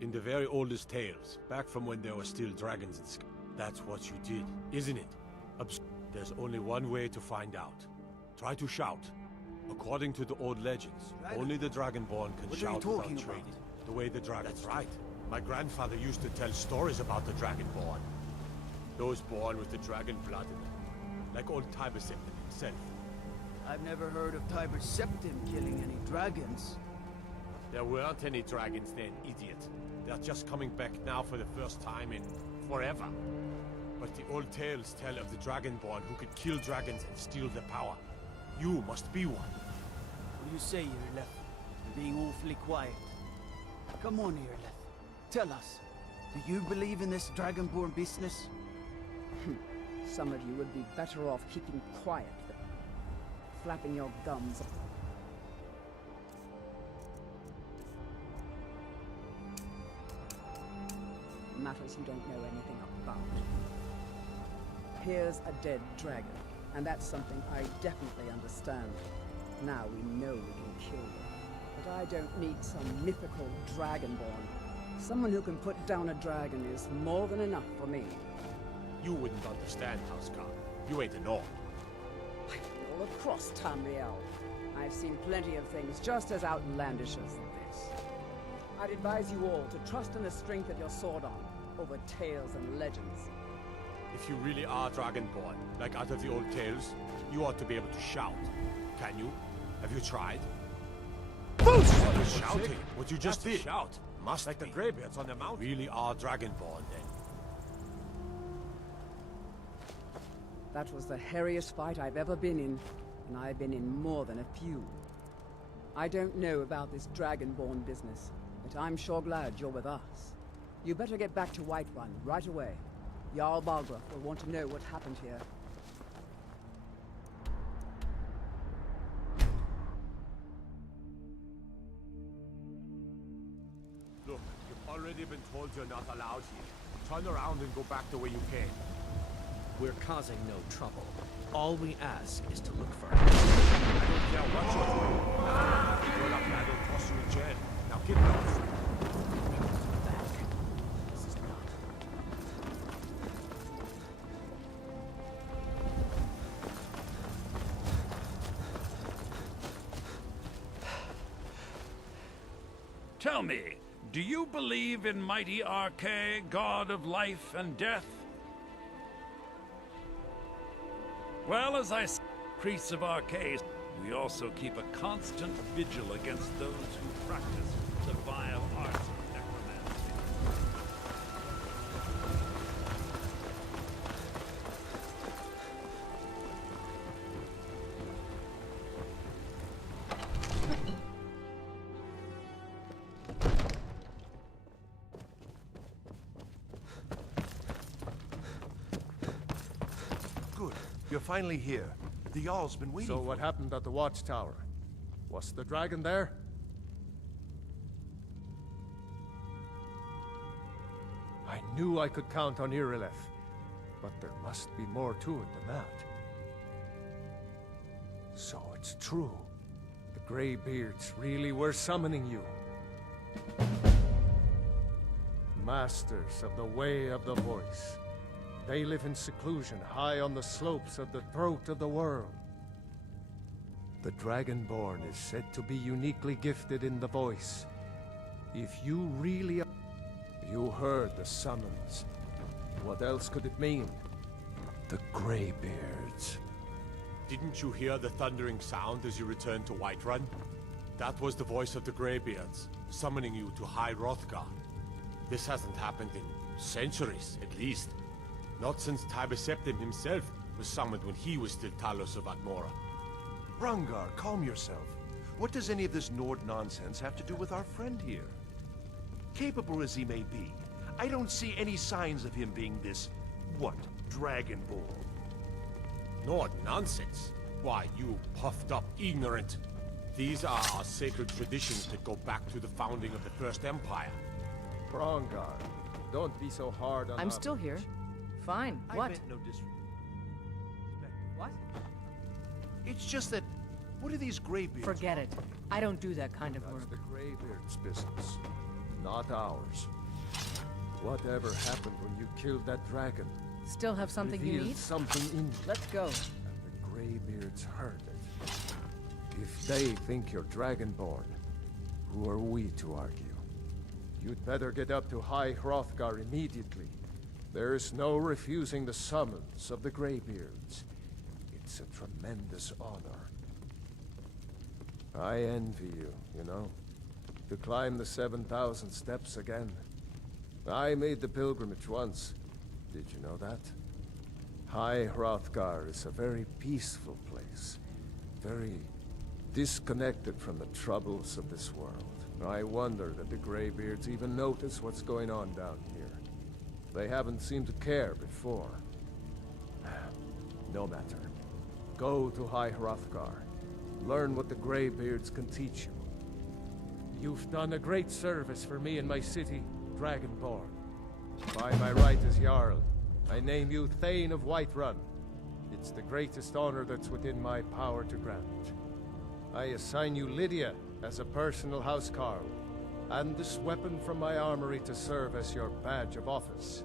In the very oldest tales, back from when there were still dragons in Sky. That's what you did, isn't it? There's only one way to find out. Try to shout. According to the old legends, only the Dragonborn can shout without trading. The way the dragon... That's right. My grandfather used to tell stories about the Dragonborn. Those born with the dragon blood in them. Like old Tiber Septim himself. I've never heard of Tiber Septim killing any dragons. There weren't any dragons then, idiot. They're just coming back now for the first time in forever. But the old tales tell of the Dragonborn who could kill dragons and steal their power. You must be one. What do you say, Irleth? You're being awfully quiet. Come on, Irleth. Tell us, do you believe in this Dragonborn business? Some of you would be better off keeping quiet than flapping your gums. Matters you don't know anything about. Here's a dead dragon, and that's something I definitely understand. Now we know we can kill them. But I don't need some mythical dragonborn. Someone who can put down a dragon is more than enough for me. You wouldn't understand, Housecarl. You ain't a Nord. All across Tamriel, I've seen plenty of things just as outlandish as this. I'd advise you all to trust in the strength of your sword arm over tales and legends. If you really are Dragonborn, like out of the old tales, you ought to be able to shout. Can you? Have you tried? Shouting? What you just did? Shout. Must like the greybeards on the mountain. You really are Dragonborn, then. That was the hairiest fight I've ever been in, and I've been in more than a few. I don't know about this Dragonborn business, but I'm sure glad you're with us. You better get back to Whiterun right away. Jarl Balgruuf will want to know what happened here. Look, you've already been told you're not allowed here. Turn around and go back the way you came. We're causing no trouble. All we ask is to look for her. I don't care what you're doing. You're not bad, I'll toss you in jail. Now get lost. This is not... Tell me, do you believe in mighty Arche, god of life and death? Well, as I say, priests of Arche, we also keep a constant vigil against those who practice the vile arts of necromancy. Good. You're finally here. The Jarl's been waiting So for what you. happened at the watchtower? Was the dragon there? I knew I could count on Irileth, but there must be more to it than that. So it's true. The Greybeards really were summoning you. Masters of the Way of the Voice. They live in seclusion high on the slopes of the throat of the world. The Dragonborn is said to be uniquely gifted in the voice. If you really... You heard the summons. What else could it mean? The Greybeards. Didn't you hear the thundering sound as you returned to Whiterun? That was the voice of the Greybeards, summoning you to High Hrothgar. This hasn't happened in centuries, at least. Not since Tiber Septim himself was summoned when he was still Talos of Atmora. Rangar, calm yourself. What does any of this Nord nonsense have to do with our friend here? Capable as he may be, I don't see any signs of him being this, what, Dragonborn? Nord nonsense? Why, you puffed up ignorant. These are our sacred traditions that go back to the founding of the First Empire. Rangar, don't be so hard on I'm us. still here. fine. I What? meant no disrespect. What? It's just that, what are these graybeards? Forget it. I don't do that kind of That's work. the Greybeard's business, not ours. Whatever happened when you killed that dragon? Still have something you revealed need? something in you. Let's go. And the Greybeards heard it. If they think you're Dragonborn, who are we to argue? You'd better get up to High Hrothgar immediately. There's no refusing the summons of the Greybeards. It's a tremendous honor. I envy you, you know? To climb the 7,000 steps again. I made the pilgrimage once. Did you know that? High Hrothgar is a very peaceful place. Very disconnected from the troubles of this world. I wonder that the Greybeards even notice what's going on down here. They haven't seemed to care before. No matter. Go to High Hrothgar. Learn what the Greybeards can teach you. You've done a great service for me and my city, Dragonborn. By my right as Jarl, I name you Thane of Whiterun. It's the greatest honor that's within my power to grant. I assign you Lydia as a personal housecarl, and this weapon from my armory to serve as your badge of office.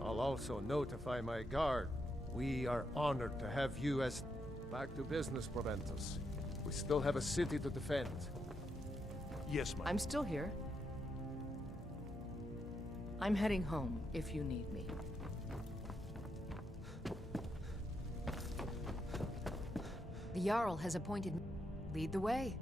I'll also notify my guard. We are honored to have you as... Back to business, Proventus. We still have a city to defend. Yes, my... I'm still here. I'm heading home if you need me. The Jarl has appointed me. Lead the way.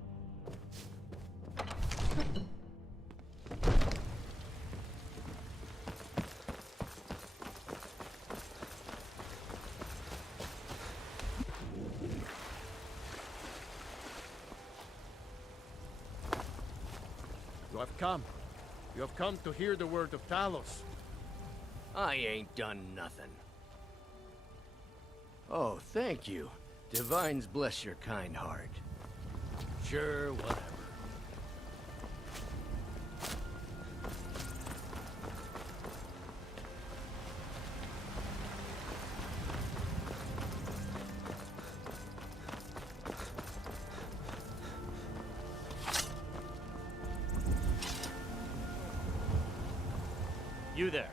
You have come. You have come to hear the word of Talos. I ain't done nothing. Oh, thank you. Divines bless your kind heart. Sure, whatever. You there.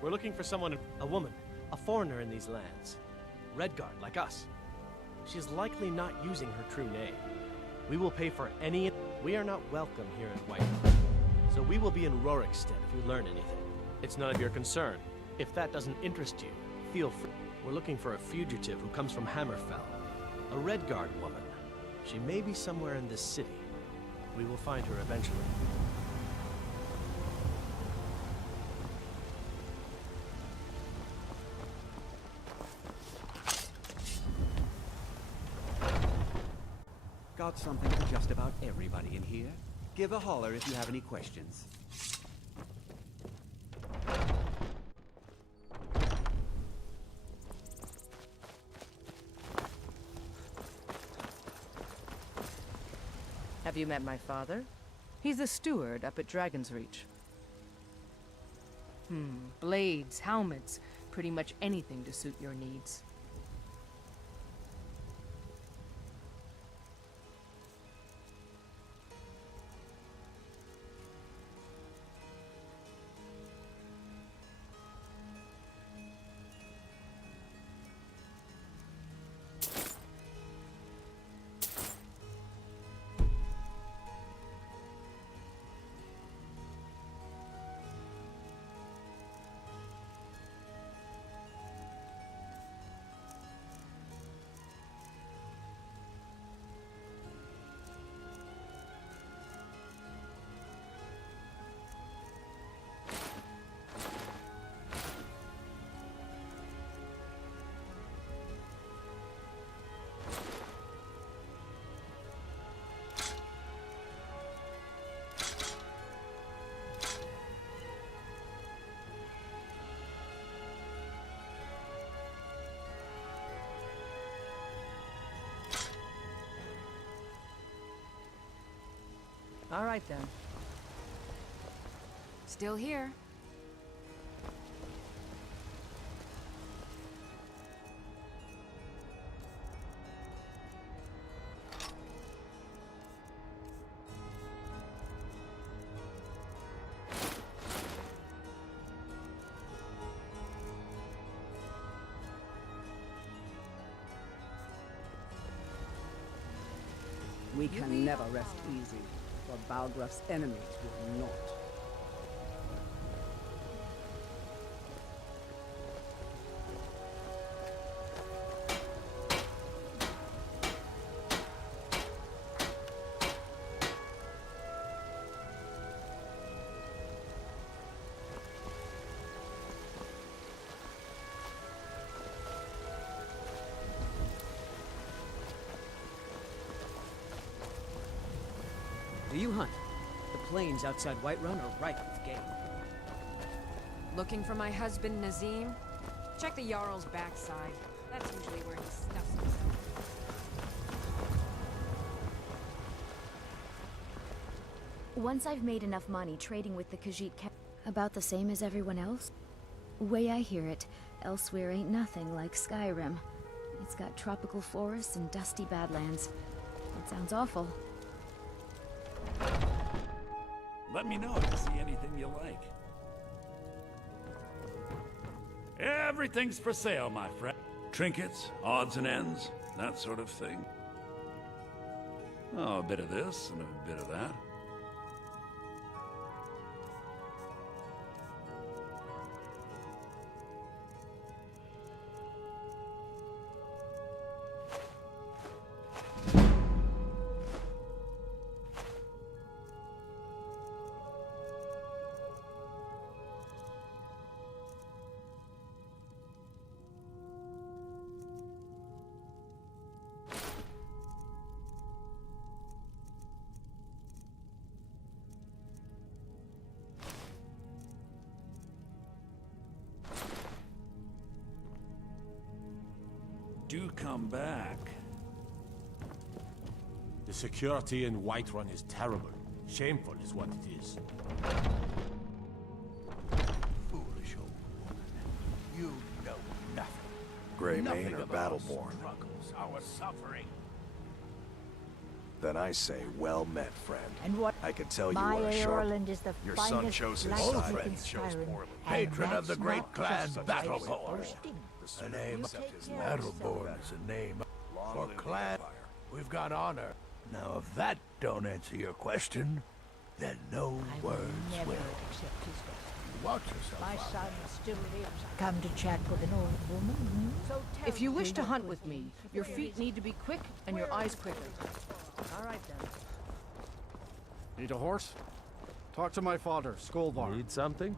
We're looking for someone, a woman, a foreigner in these lands. Redguard, like us. She's likely not using her true name. We will pay for any... We are not welcome here in Whiterun. So we will be in Rorikstead if you learn anything. It's none of your concern. If that doesn't interest you, feel free. We're looking for a fugitive who comes from Hammerfell. A Redguard woman. She may be somewhere in this city. We will find her eventually. Got something for just about everybody in here. Give a holler if you have any questions. Have you met my father? He's the steward up at Dragon's Reach. Blades, helmets, pretty much anything to suit your needs. All right, then. Still here. We can never rest easy, for Balgraf's enemies will not. Do you hunt? The plains outside Whiterun are ripe with game. Looking for my husband, Nazim? Check the Jarl's backside. That's usually where he stuffs himself. Once I've made enough money trading with the Khajiit about the same as everyone else? Way I hear it, elsewhere ain't nothing like Skyrim. It's got tropical forests and dusty badlands. It sounds awful. Let me know if you see anything you like. Everything's for sale, my friend. Trinkets, odds and ends, that sort of thing. Oh, a bit of this and a bit of that. Do come back. The security in Whiterun is terrible. Shameful is what it is. Foolish old woman. You know nothing. Greymane Nothing or about our Battleborn? struggles, our suffering. Then I say, well met, friend. And what? I can tell you My are a sharp. Eorland is the Your son finest chose his blacksmith side. in He chose Skyrim, poorly. and Patron of that's the great not clan just Battleborn. boasting. The name Battleborn is a name for clan. We've got honor. Now, if that don't answer your question, then no words Never will. accept his death. Watch yourself. My son still lives. Come to chat with an old woman. Hmm? So tell If you me wish to what hunt was with me, the- your where feet is need to be quick and your eyes quicker. All right then. Need a horse? Talk to my father, Skolvar. Need something?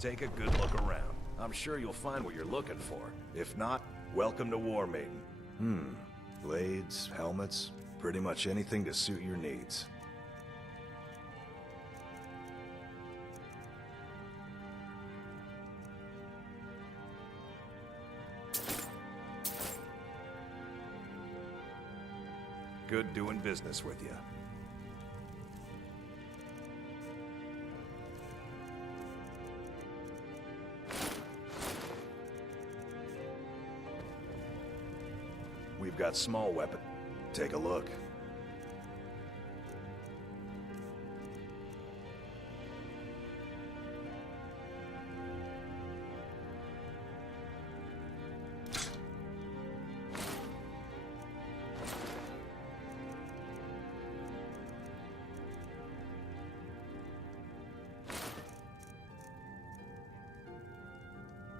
Take a good look around. I'm sure you'll find what you're looking for. If not, welcome to War Maiden. Blades, helmets, pretty much anything to suit your needs. Good doing business with you. We've got small weapon. Take a look.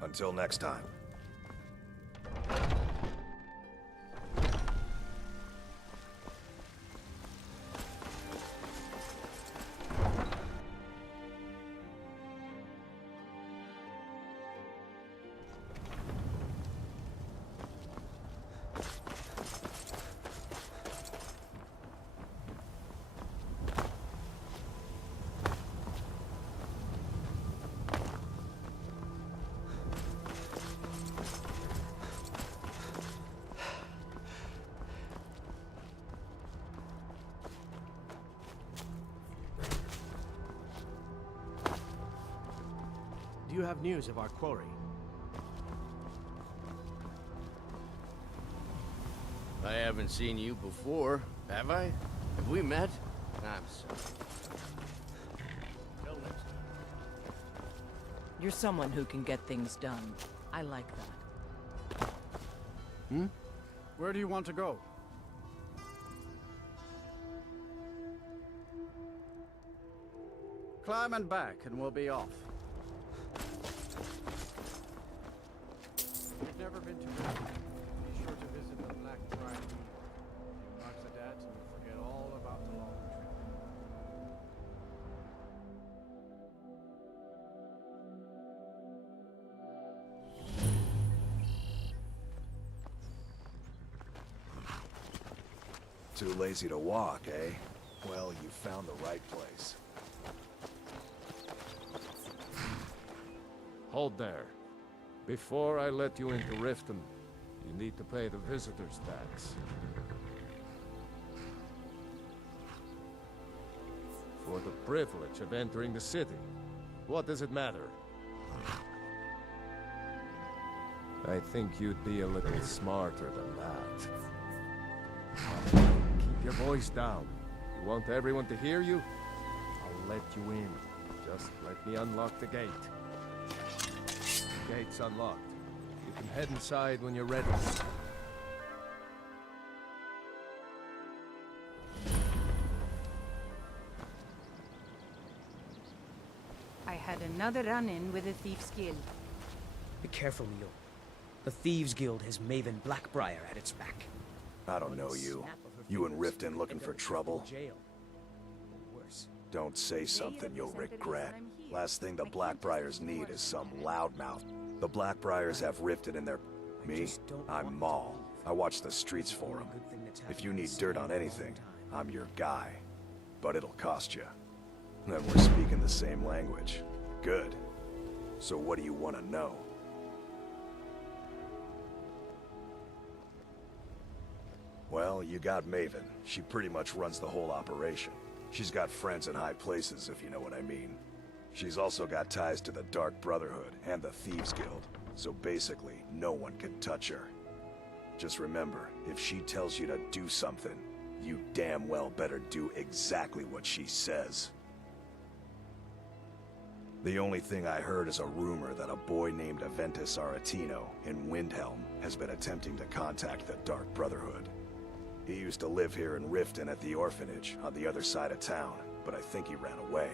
Until next time. Do you have news of our quarry? I haven't seen you before, have I? Have we met? I'm sorry. You're someone who can get things done. I like that. Where do you want to go? Climb and back, and we'll be off. You've never been to Riften. Be sure to visit the Black Friar. You mark the debt, and you forget all about the long trip. Too lazy to walk, eh? Well, you found the right place. Hold there. Before I let you into Riften, you need to pay the visitor's tax. For the privilege of entering the city. What does it matter? I think you'd be a little smarter than that. Keep your voice down. You want everyone to hear you? I'll let you in. Just let me unlock the gate. The gate's unlocked. You can head inside when you're ready. I had another run-in with a thief's guild. Be careful, Mule. The Thieves Guild has Maven Blackbriar at its back. I don't know you. You in Riften looking for trouble? Jail. Or worse. Don't say something you'll regret. Last thing the Blackbriars need is some loudmouth. The Blackbriars have Riften in their... Me? I'm Maul. I watch the streets for them. If you need dirt on anything, I'm your guy. But it'll cost you. Then we're speaking the same language. Good. So what do you want to know? Well, you got Maven. She pretty much runs the whole operation. She's got friends in high places, if you know what I mean. She's also got ties to the Dark Brotherhood and the Thieves Guild, so basically, no one can touch her. Just remember, if she tells you to do something, you damn well better do exactly what she says. The only thing I heard is a rumor that a boy named Aventus Aretino in Windhelm has been attempting to contact the Dark Brotherhood. He used to live here in Riften at the orphanage on the other side of town, but I think he ran away.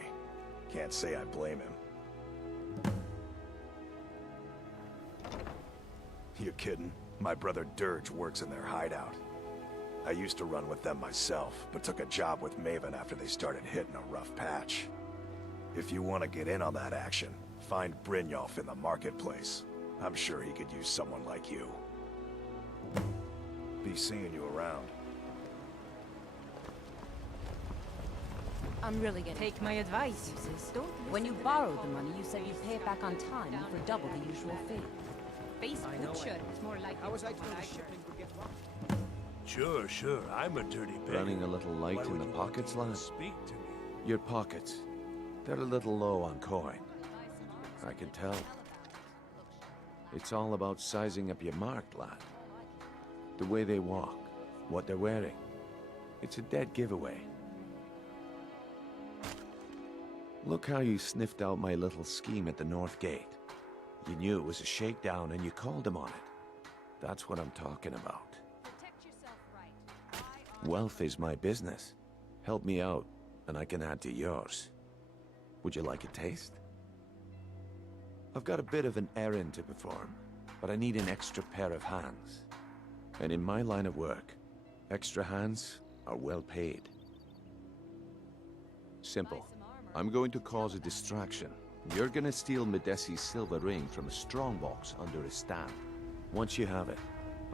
Can't say I blame him. You kidding? My brother Dirge works in their hideout. I used to run with them myself, but took a job with Maven after they started hitting a rough patch. If you want to get in on that action, find Brynjolf in the marketplace. I'm sure he could use someone like you. Be seeing you around. I'm really gonna take my advice. When you borrow the money, you said you'd pay it back on time for double the usual fee. Face butcher is more like. How was I told the shipping would get robbed? Sure. I'm a dirty pig. Running a little light in the pockets, lad? Speak to me. Your pockets. They're a little low on coin. I can tell. It's all about sizing up your mark, lad. The way they walk, what they're wearing. It's a dead giveaway. Look how you sniffed out my little scheme at the North Gate. You knew it was a shakedown and you called him on it. That's what I'm talking about. Wealth is my business. Help me out, and I can add to yours. Would you like a taste? I've got a bit of an errand to perform, but I need an extra pair of hands. And in my line of work, extra hands are well paid. Simple. I'm going to cause a distraction. You're gonna steal Medesi's silver ring from a strongbox under his stand. Once you have it,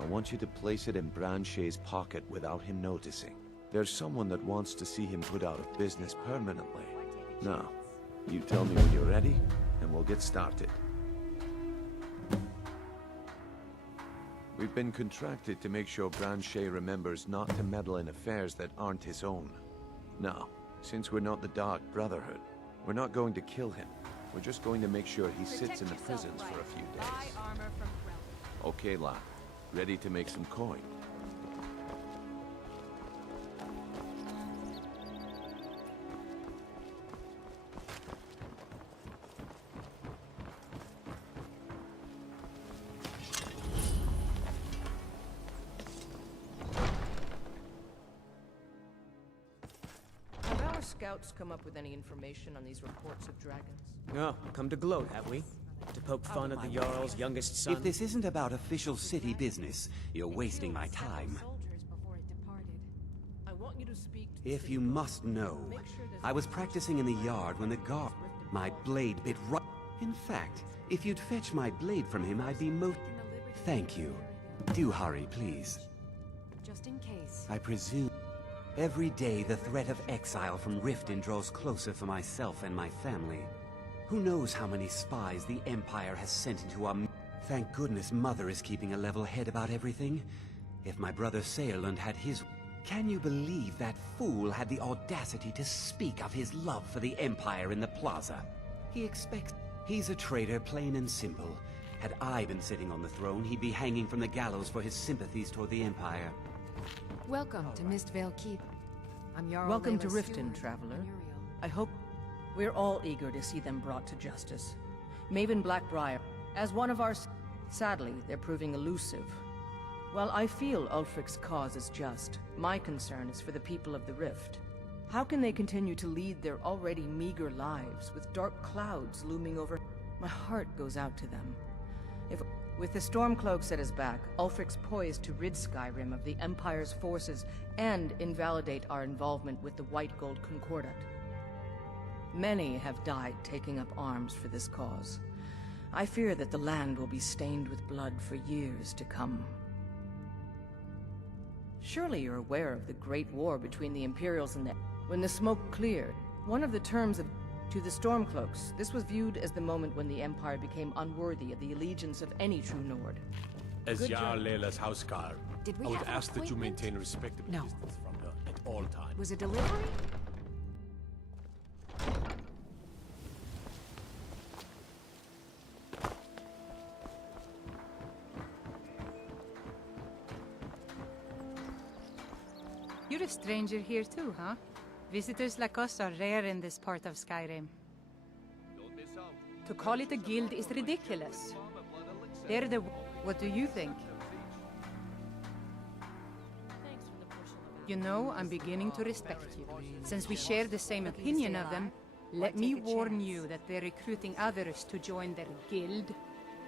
I want you to place it in Branche's pocket without him noticing. There's someone that wants to see him put out of business permanently. Now, you tell me when you're ready, and we'll get started. We've been contracted to make sure Branche remembers not to meddle in affairs that aren't his own. Now, since we're not the Dark Brotherhood, we're not going to kill him. We're just going to make sure he sits in the prisons for a few days. Okay, lad. Ready to make some coin? scouts come up with any information on these reports of dragons? Oh, come to gloat, have we? To poke fun at the Jarl's youngest son? If this isn't about official city business, you're wasting my time. I want you to speak to If you must know, I was practicing in the yard when the guard... My blade bit right... In fact, if you'd fetch my blade from him, I'd be Thank you. Do hurry, please. Just in case. I presume... Every day the threat of exile from Riften draws closer for myself and my family. Who knows how many spies the Empire has sent into our... Thank goodness Mother is keeping a level head about everything. If my brother Saerlund had his... Can you believe that fool had the audacity to speak of his love for the Empire in the plaza? He expects... He's a traitor, plain and simple. Had I been sitting on the throne, he'd be hanging from the gallows for his sympathies toward the Empire. Welcome to Mistvale Keep. I'm Jarl Welcome to Layla Riften, Stewart, traveler. Muriel. I hope we're all eager to see them brought to justice. Maven Blackbriar, as one of our... Sadly, they're proving elusive. While I feel Ulfric's cause is just, my concern is for the people of the Rift. How can they continue to lead their already meager lives with dark clouds looming over? My heart goes out to them. If, with the Stormcloaks at his back, Ulfric's poised to rid Skyrim of the Empire's forces and invalidate our involvement with the White Gold Concordat. Many have died taking up arms for this cause. I fear that the land will be stained with blood for years to come. Surely you're aware of the Great War between the Imperials and the... When the smoke cleared, one of the terms of... To the Stormcloaks, this was viewed as the moment when the Empire became unworthy of the allegiance of any true Nord. As Good Jarl job. Layla's housecarl, Did we I would have an ask that you appointment? maintain a respectable No. distance from her at all times. Was it delivery? You're a stranger here too, huh? Visitors like us are rare in this part of Skyrim. To call it a guild is ridiculous. They're the... What do you think? You know, I'm beginning to respect you. Since we share the same opinion of them, let me warn you that they're recruiting others to join their guild,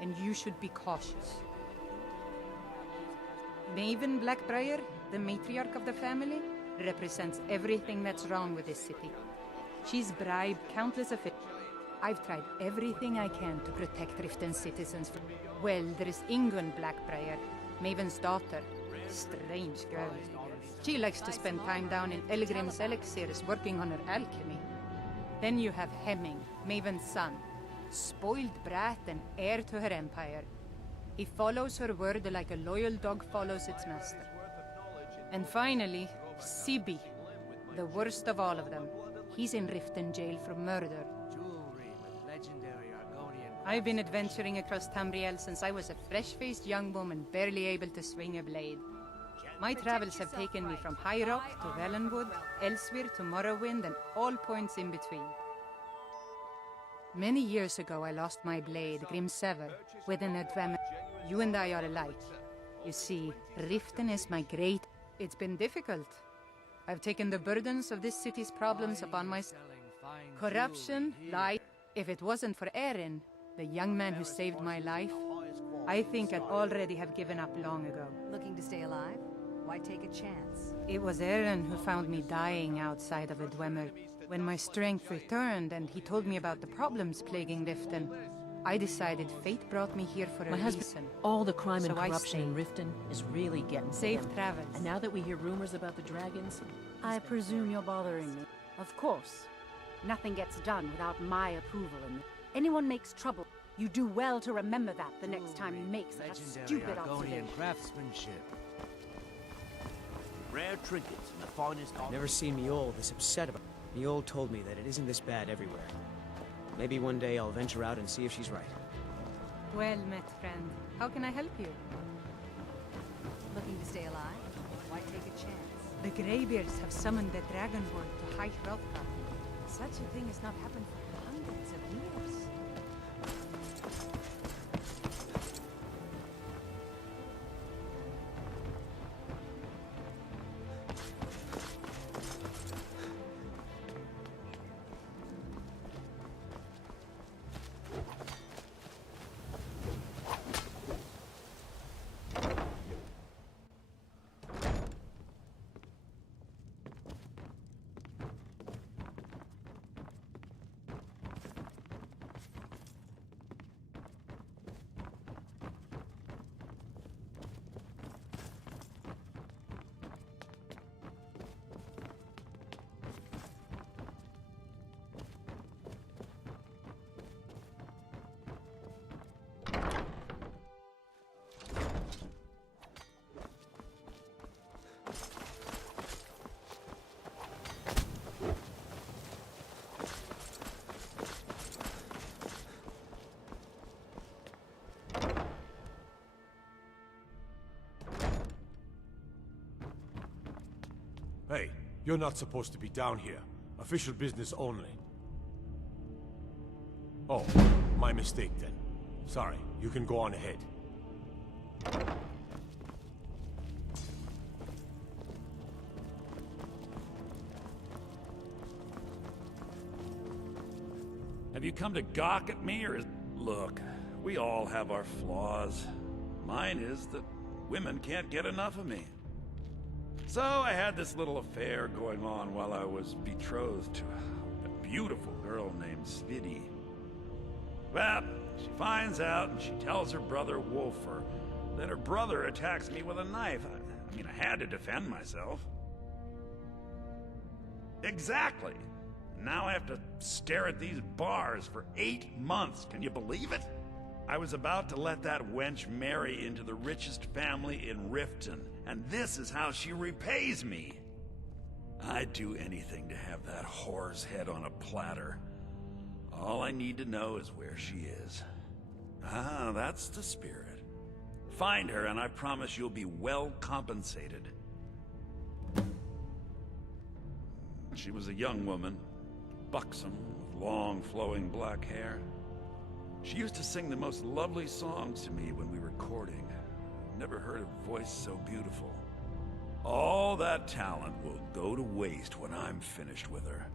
and you should be cautious. Maven Blackbriar, the matriarch of the family, represents everything that's wrong with this city. She's bribed countless officials. I've tried everything I can to protect Riften's citizens. Well, there is Ingun Blackbriar, Maven's daughter. Strange girl. She likes to spend time down in Elgrim's elixirs working on her alchemy. Then you have Hemming, Maven's son. Spoiled brat and heir to her empire. He follows her word like a loyal dog follows its master. And finally, Sibi, the worst of all of them. He's in Riften jail for murder. Jewelry with legendary Argonian... I've been adventuring across Tamriel since I was a fresh-faced young woman barely able to swing a blade. My travels have taken me from High Rock to Valenwood, Elsewhere to Morrowind, and all points in between. Many years ago I lost my blade, Grimsever, with an adventure. You and I are alike. You see, Riften is my great... It's been difficult. I've taken the burdens of this city's problems upon myself. Corruption, lies. If it wasn't for Erin, the young man who saved my life, I think I'd already have given up long ago. Looking to stay alive? Why take a chance? It was Erin who found me dying outside of a Dwemer. When my strength returned and he told me about the problems plaguing Riften, I decided fate brought me here for a My husband, reason. all the crime and So I corruption in stayed. Riften is really getting to Safe him. travels. And now that we hear rumors about the dragons, I presume you're bothering me. Of course. Nothing gets done without my approval, and anyone makes trouble. You do well to remember that the next time you make such a Legendary stupid Argonian observation. craftsmanship. Rare trinkets and the finest... I've never seen Miol this upset about it. Miol told me that it isn't this bad everywhere. Maybe one day I'll venture out and see if she's right. Well met, friend. How can I help you? Looking to stay alive? Why take a chance? The Greybeards have summoned the Dragonborn to High Hrothgar. Such a thing has not happened for hundreds of years. Hey, you're not supposed to be down here. Official business only. Oh, my mistake then. Sorry, you can go on ahead. Have you come to gawk at me, or is... Look, we all have our flaws. Mine is that women can't get enough of me. So I had this little affair going on while I was betrothed to a beautiful girl named Spiddy. Well, she finds out and she tells her brother Wolfer that her brother attacks me with a knife. I mean, I had to defend myself. Exactly. Now I have to stare at these bars for 8 months. Can you believe it? I was about to let that wench marry into the richest family in Riften, and this is how she repays me. I'd do anything to have that whore's head on a platter. All I need to know is where she is. Ah, that's the spirit. Find her, and I promise you'll be well compensated. She was a young woman, buxom, with long, flowing black hair. She used to sing the most lovely songs to me when we were courting. Never heard a voice so beautiful. All that talent will go to waste when I'm finished with her.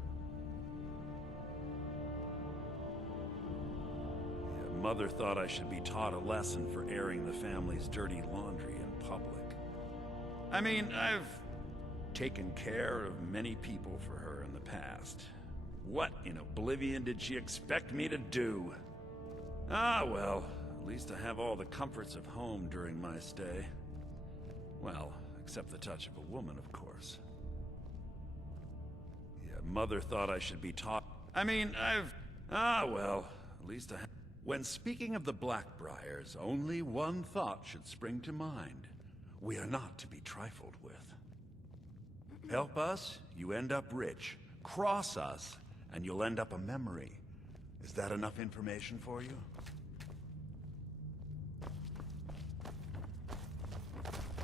Yeah, Mother thought I should be taught a lesson for airing the family's dirty laundry in public. I mean, I've taken care of many people for her in the past. What in oblivion did she expect me to do? Ah, well, at least I have all the comforts of home during my stay. Well, except the touch of a woman, of course. Yeah, Mother thought I should be taught... I mean, Ah, well, at least I have... When speaking of the Blackbriars, only one thought should spring to mind. We are not to be trifled with. Help us, you end up rich. Cross us, and you'll end up a memory. Is that enough information for you?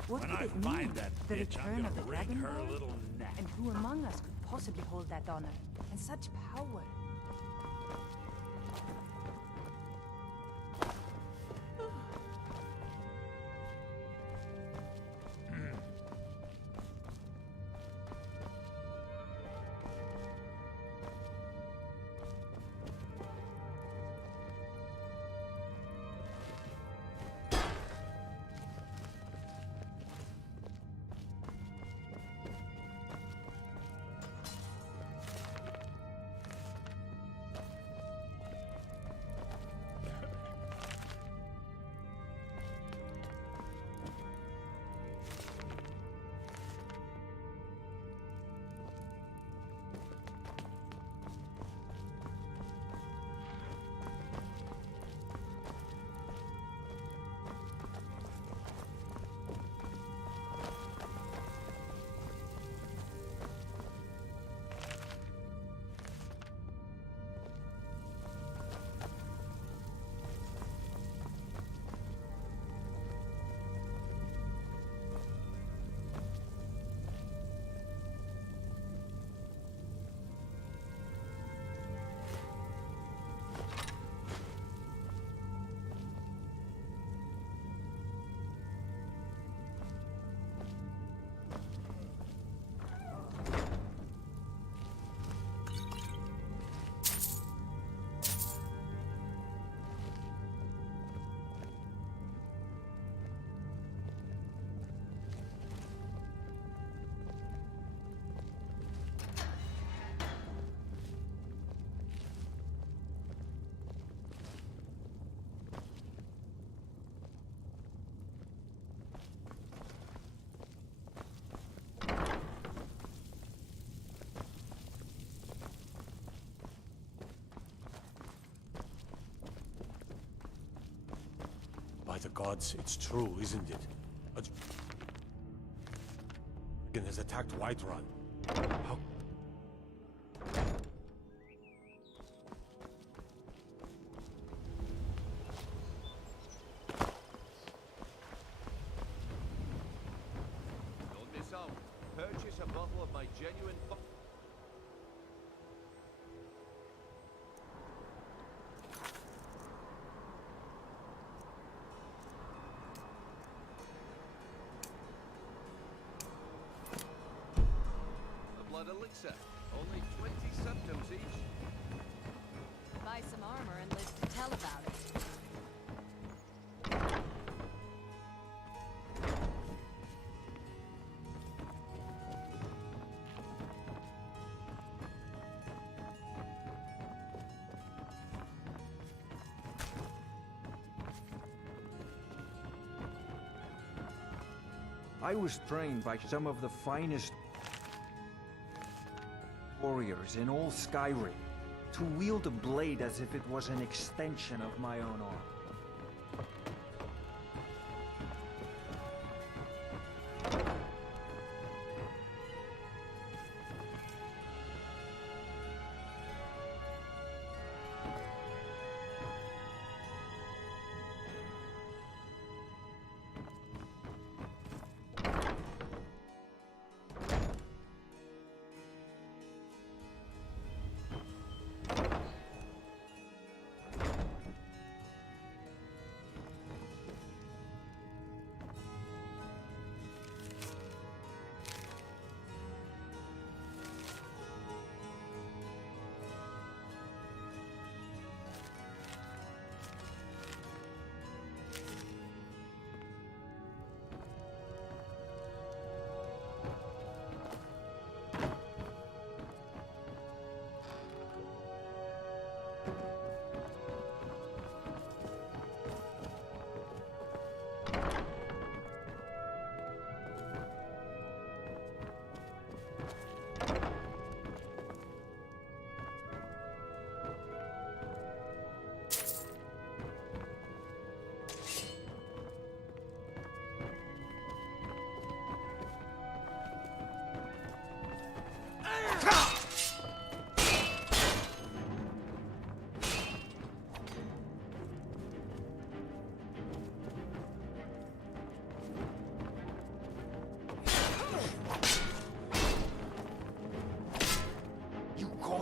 What When could I it find mean? that The bitch, I'm return gonna of the wring her Dragonborn? little neck. And who among us could possibly hold that honor? And such power? By the gods, it's true, isn't it? A dragon has attacked Whiterun. How... Don't miss out. Purchase a a bottle of my genuine... The blood elixir. Only 20 symptoms each. Buy some armor and live to tell about it. I was trained by some of the finest warriors in all Skyrim to wield a blade as if it was an extension of my own arm.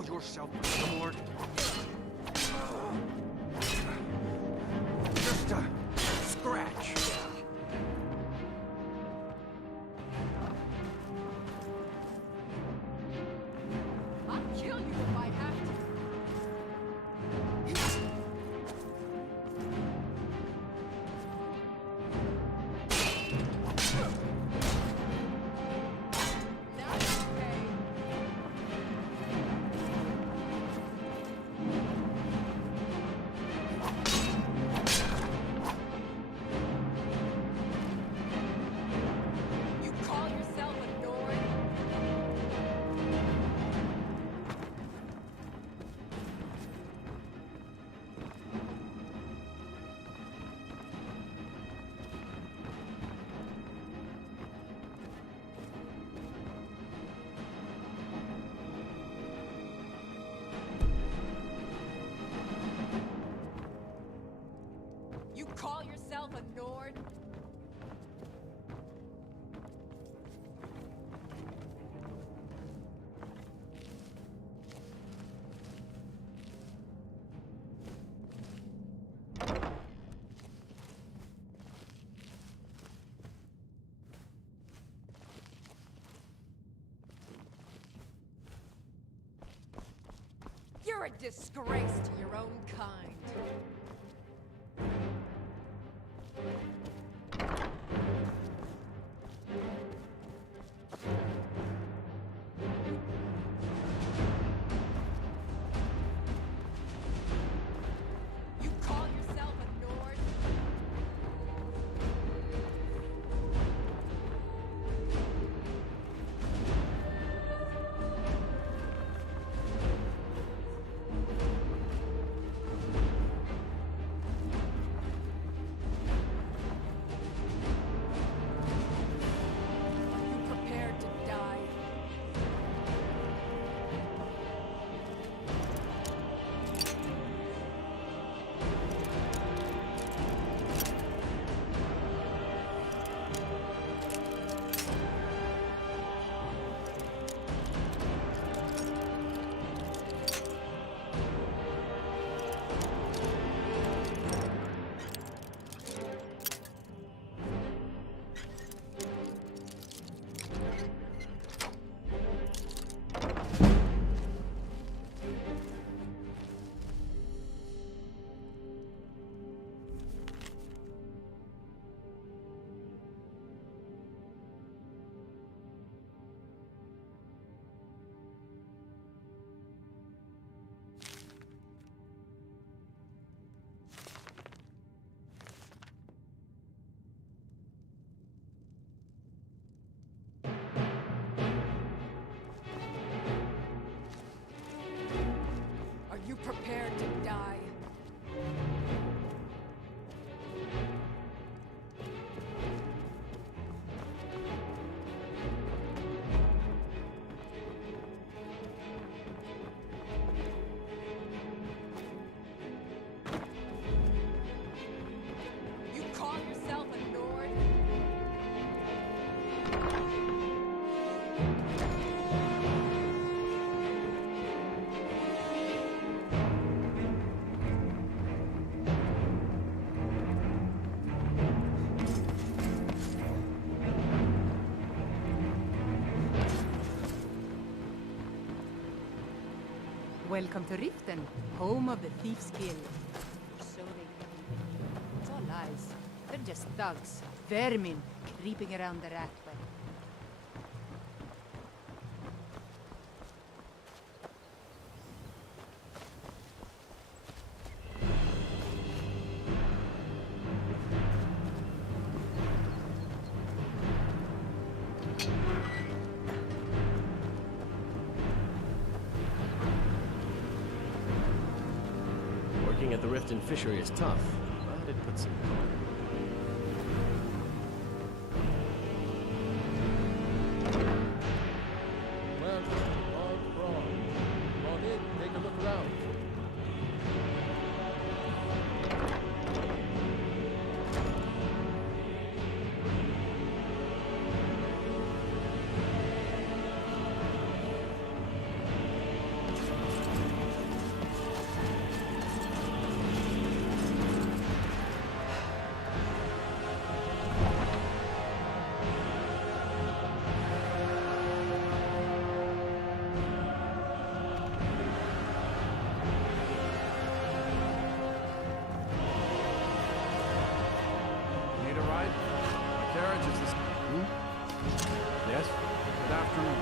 Yourself, Lord. Just a scratch. I'll kill you if I have to. Call yourself a Nord? You're a disgrace to your own kind. Welcome to Riften, home of the Thief's Guild. So they tell me. It's all lies. They're just thugs. Vermin creeping around the Ratway. Working at the Riften fishery is tough, but it puts some Well, all wrong. Come on in, take a look around. Need a ride? My carriage is this. Yes? Good afternoon.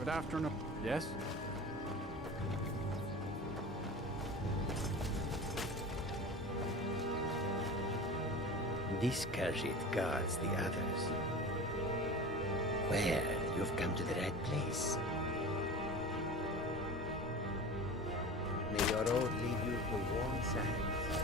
Good afternoon. Yes? This Khajiit guards the others. Well, you've come to the right place. May your road lead you to warm sands.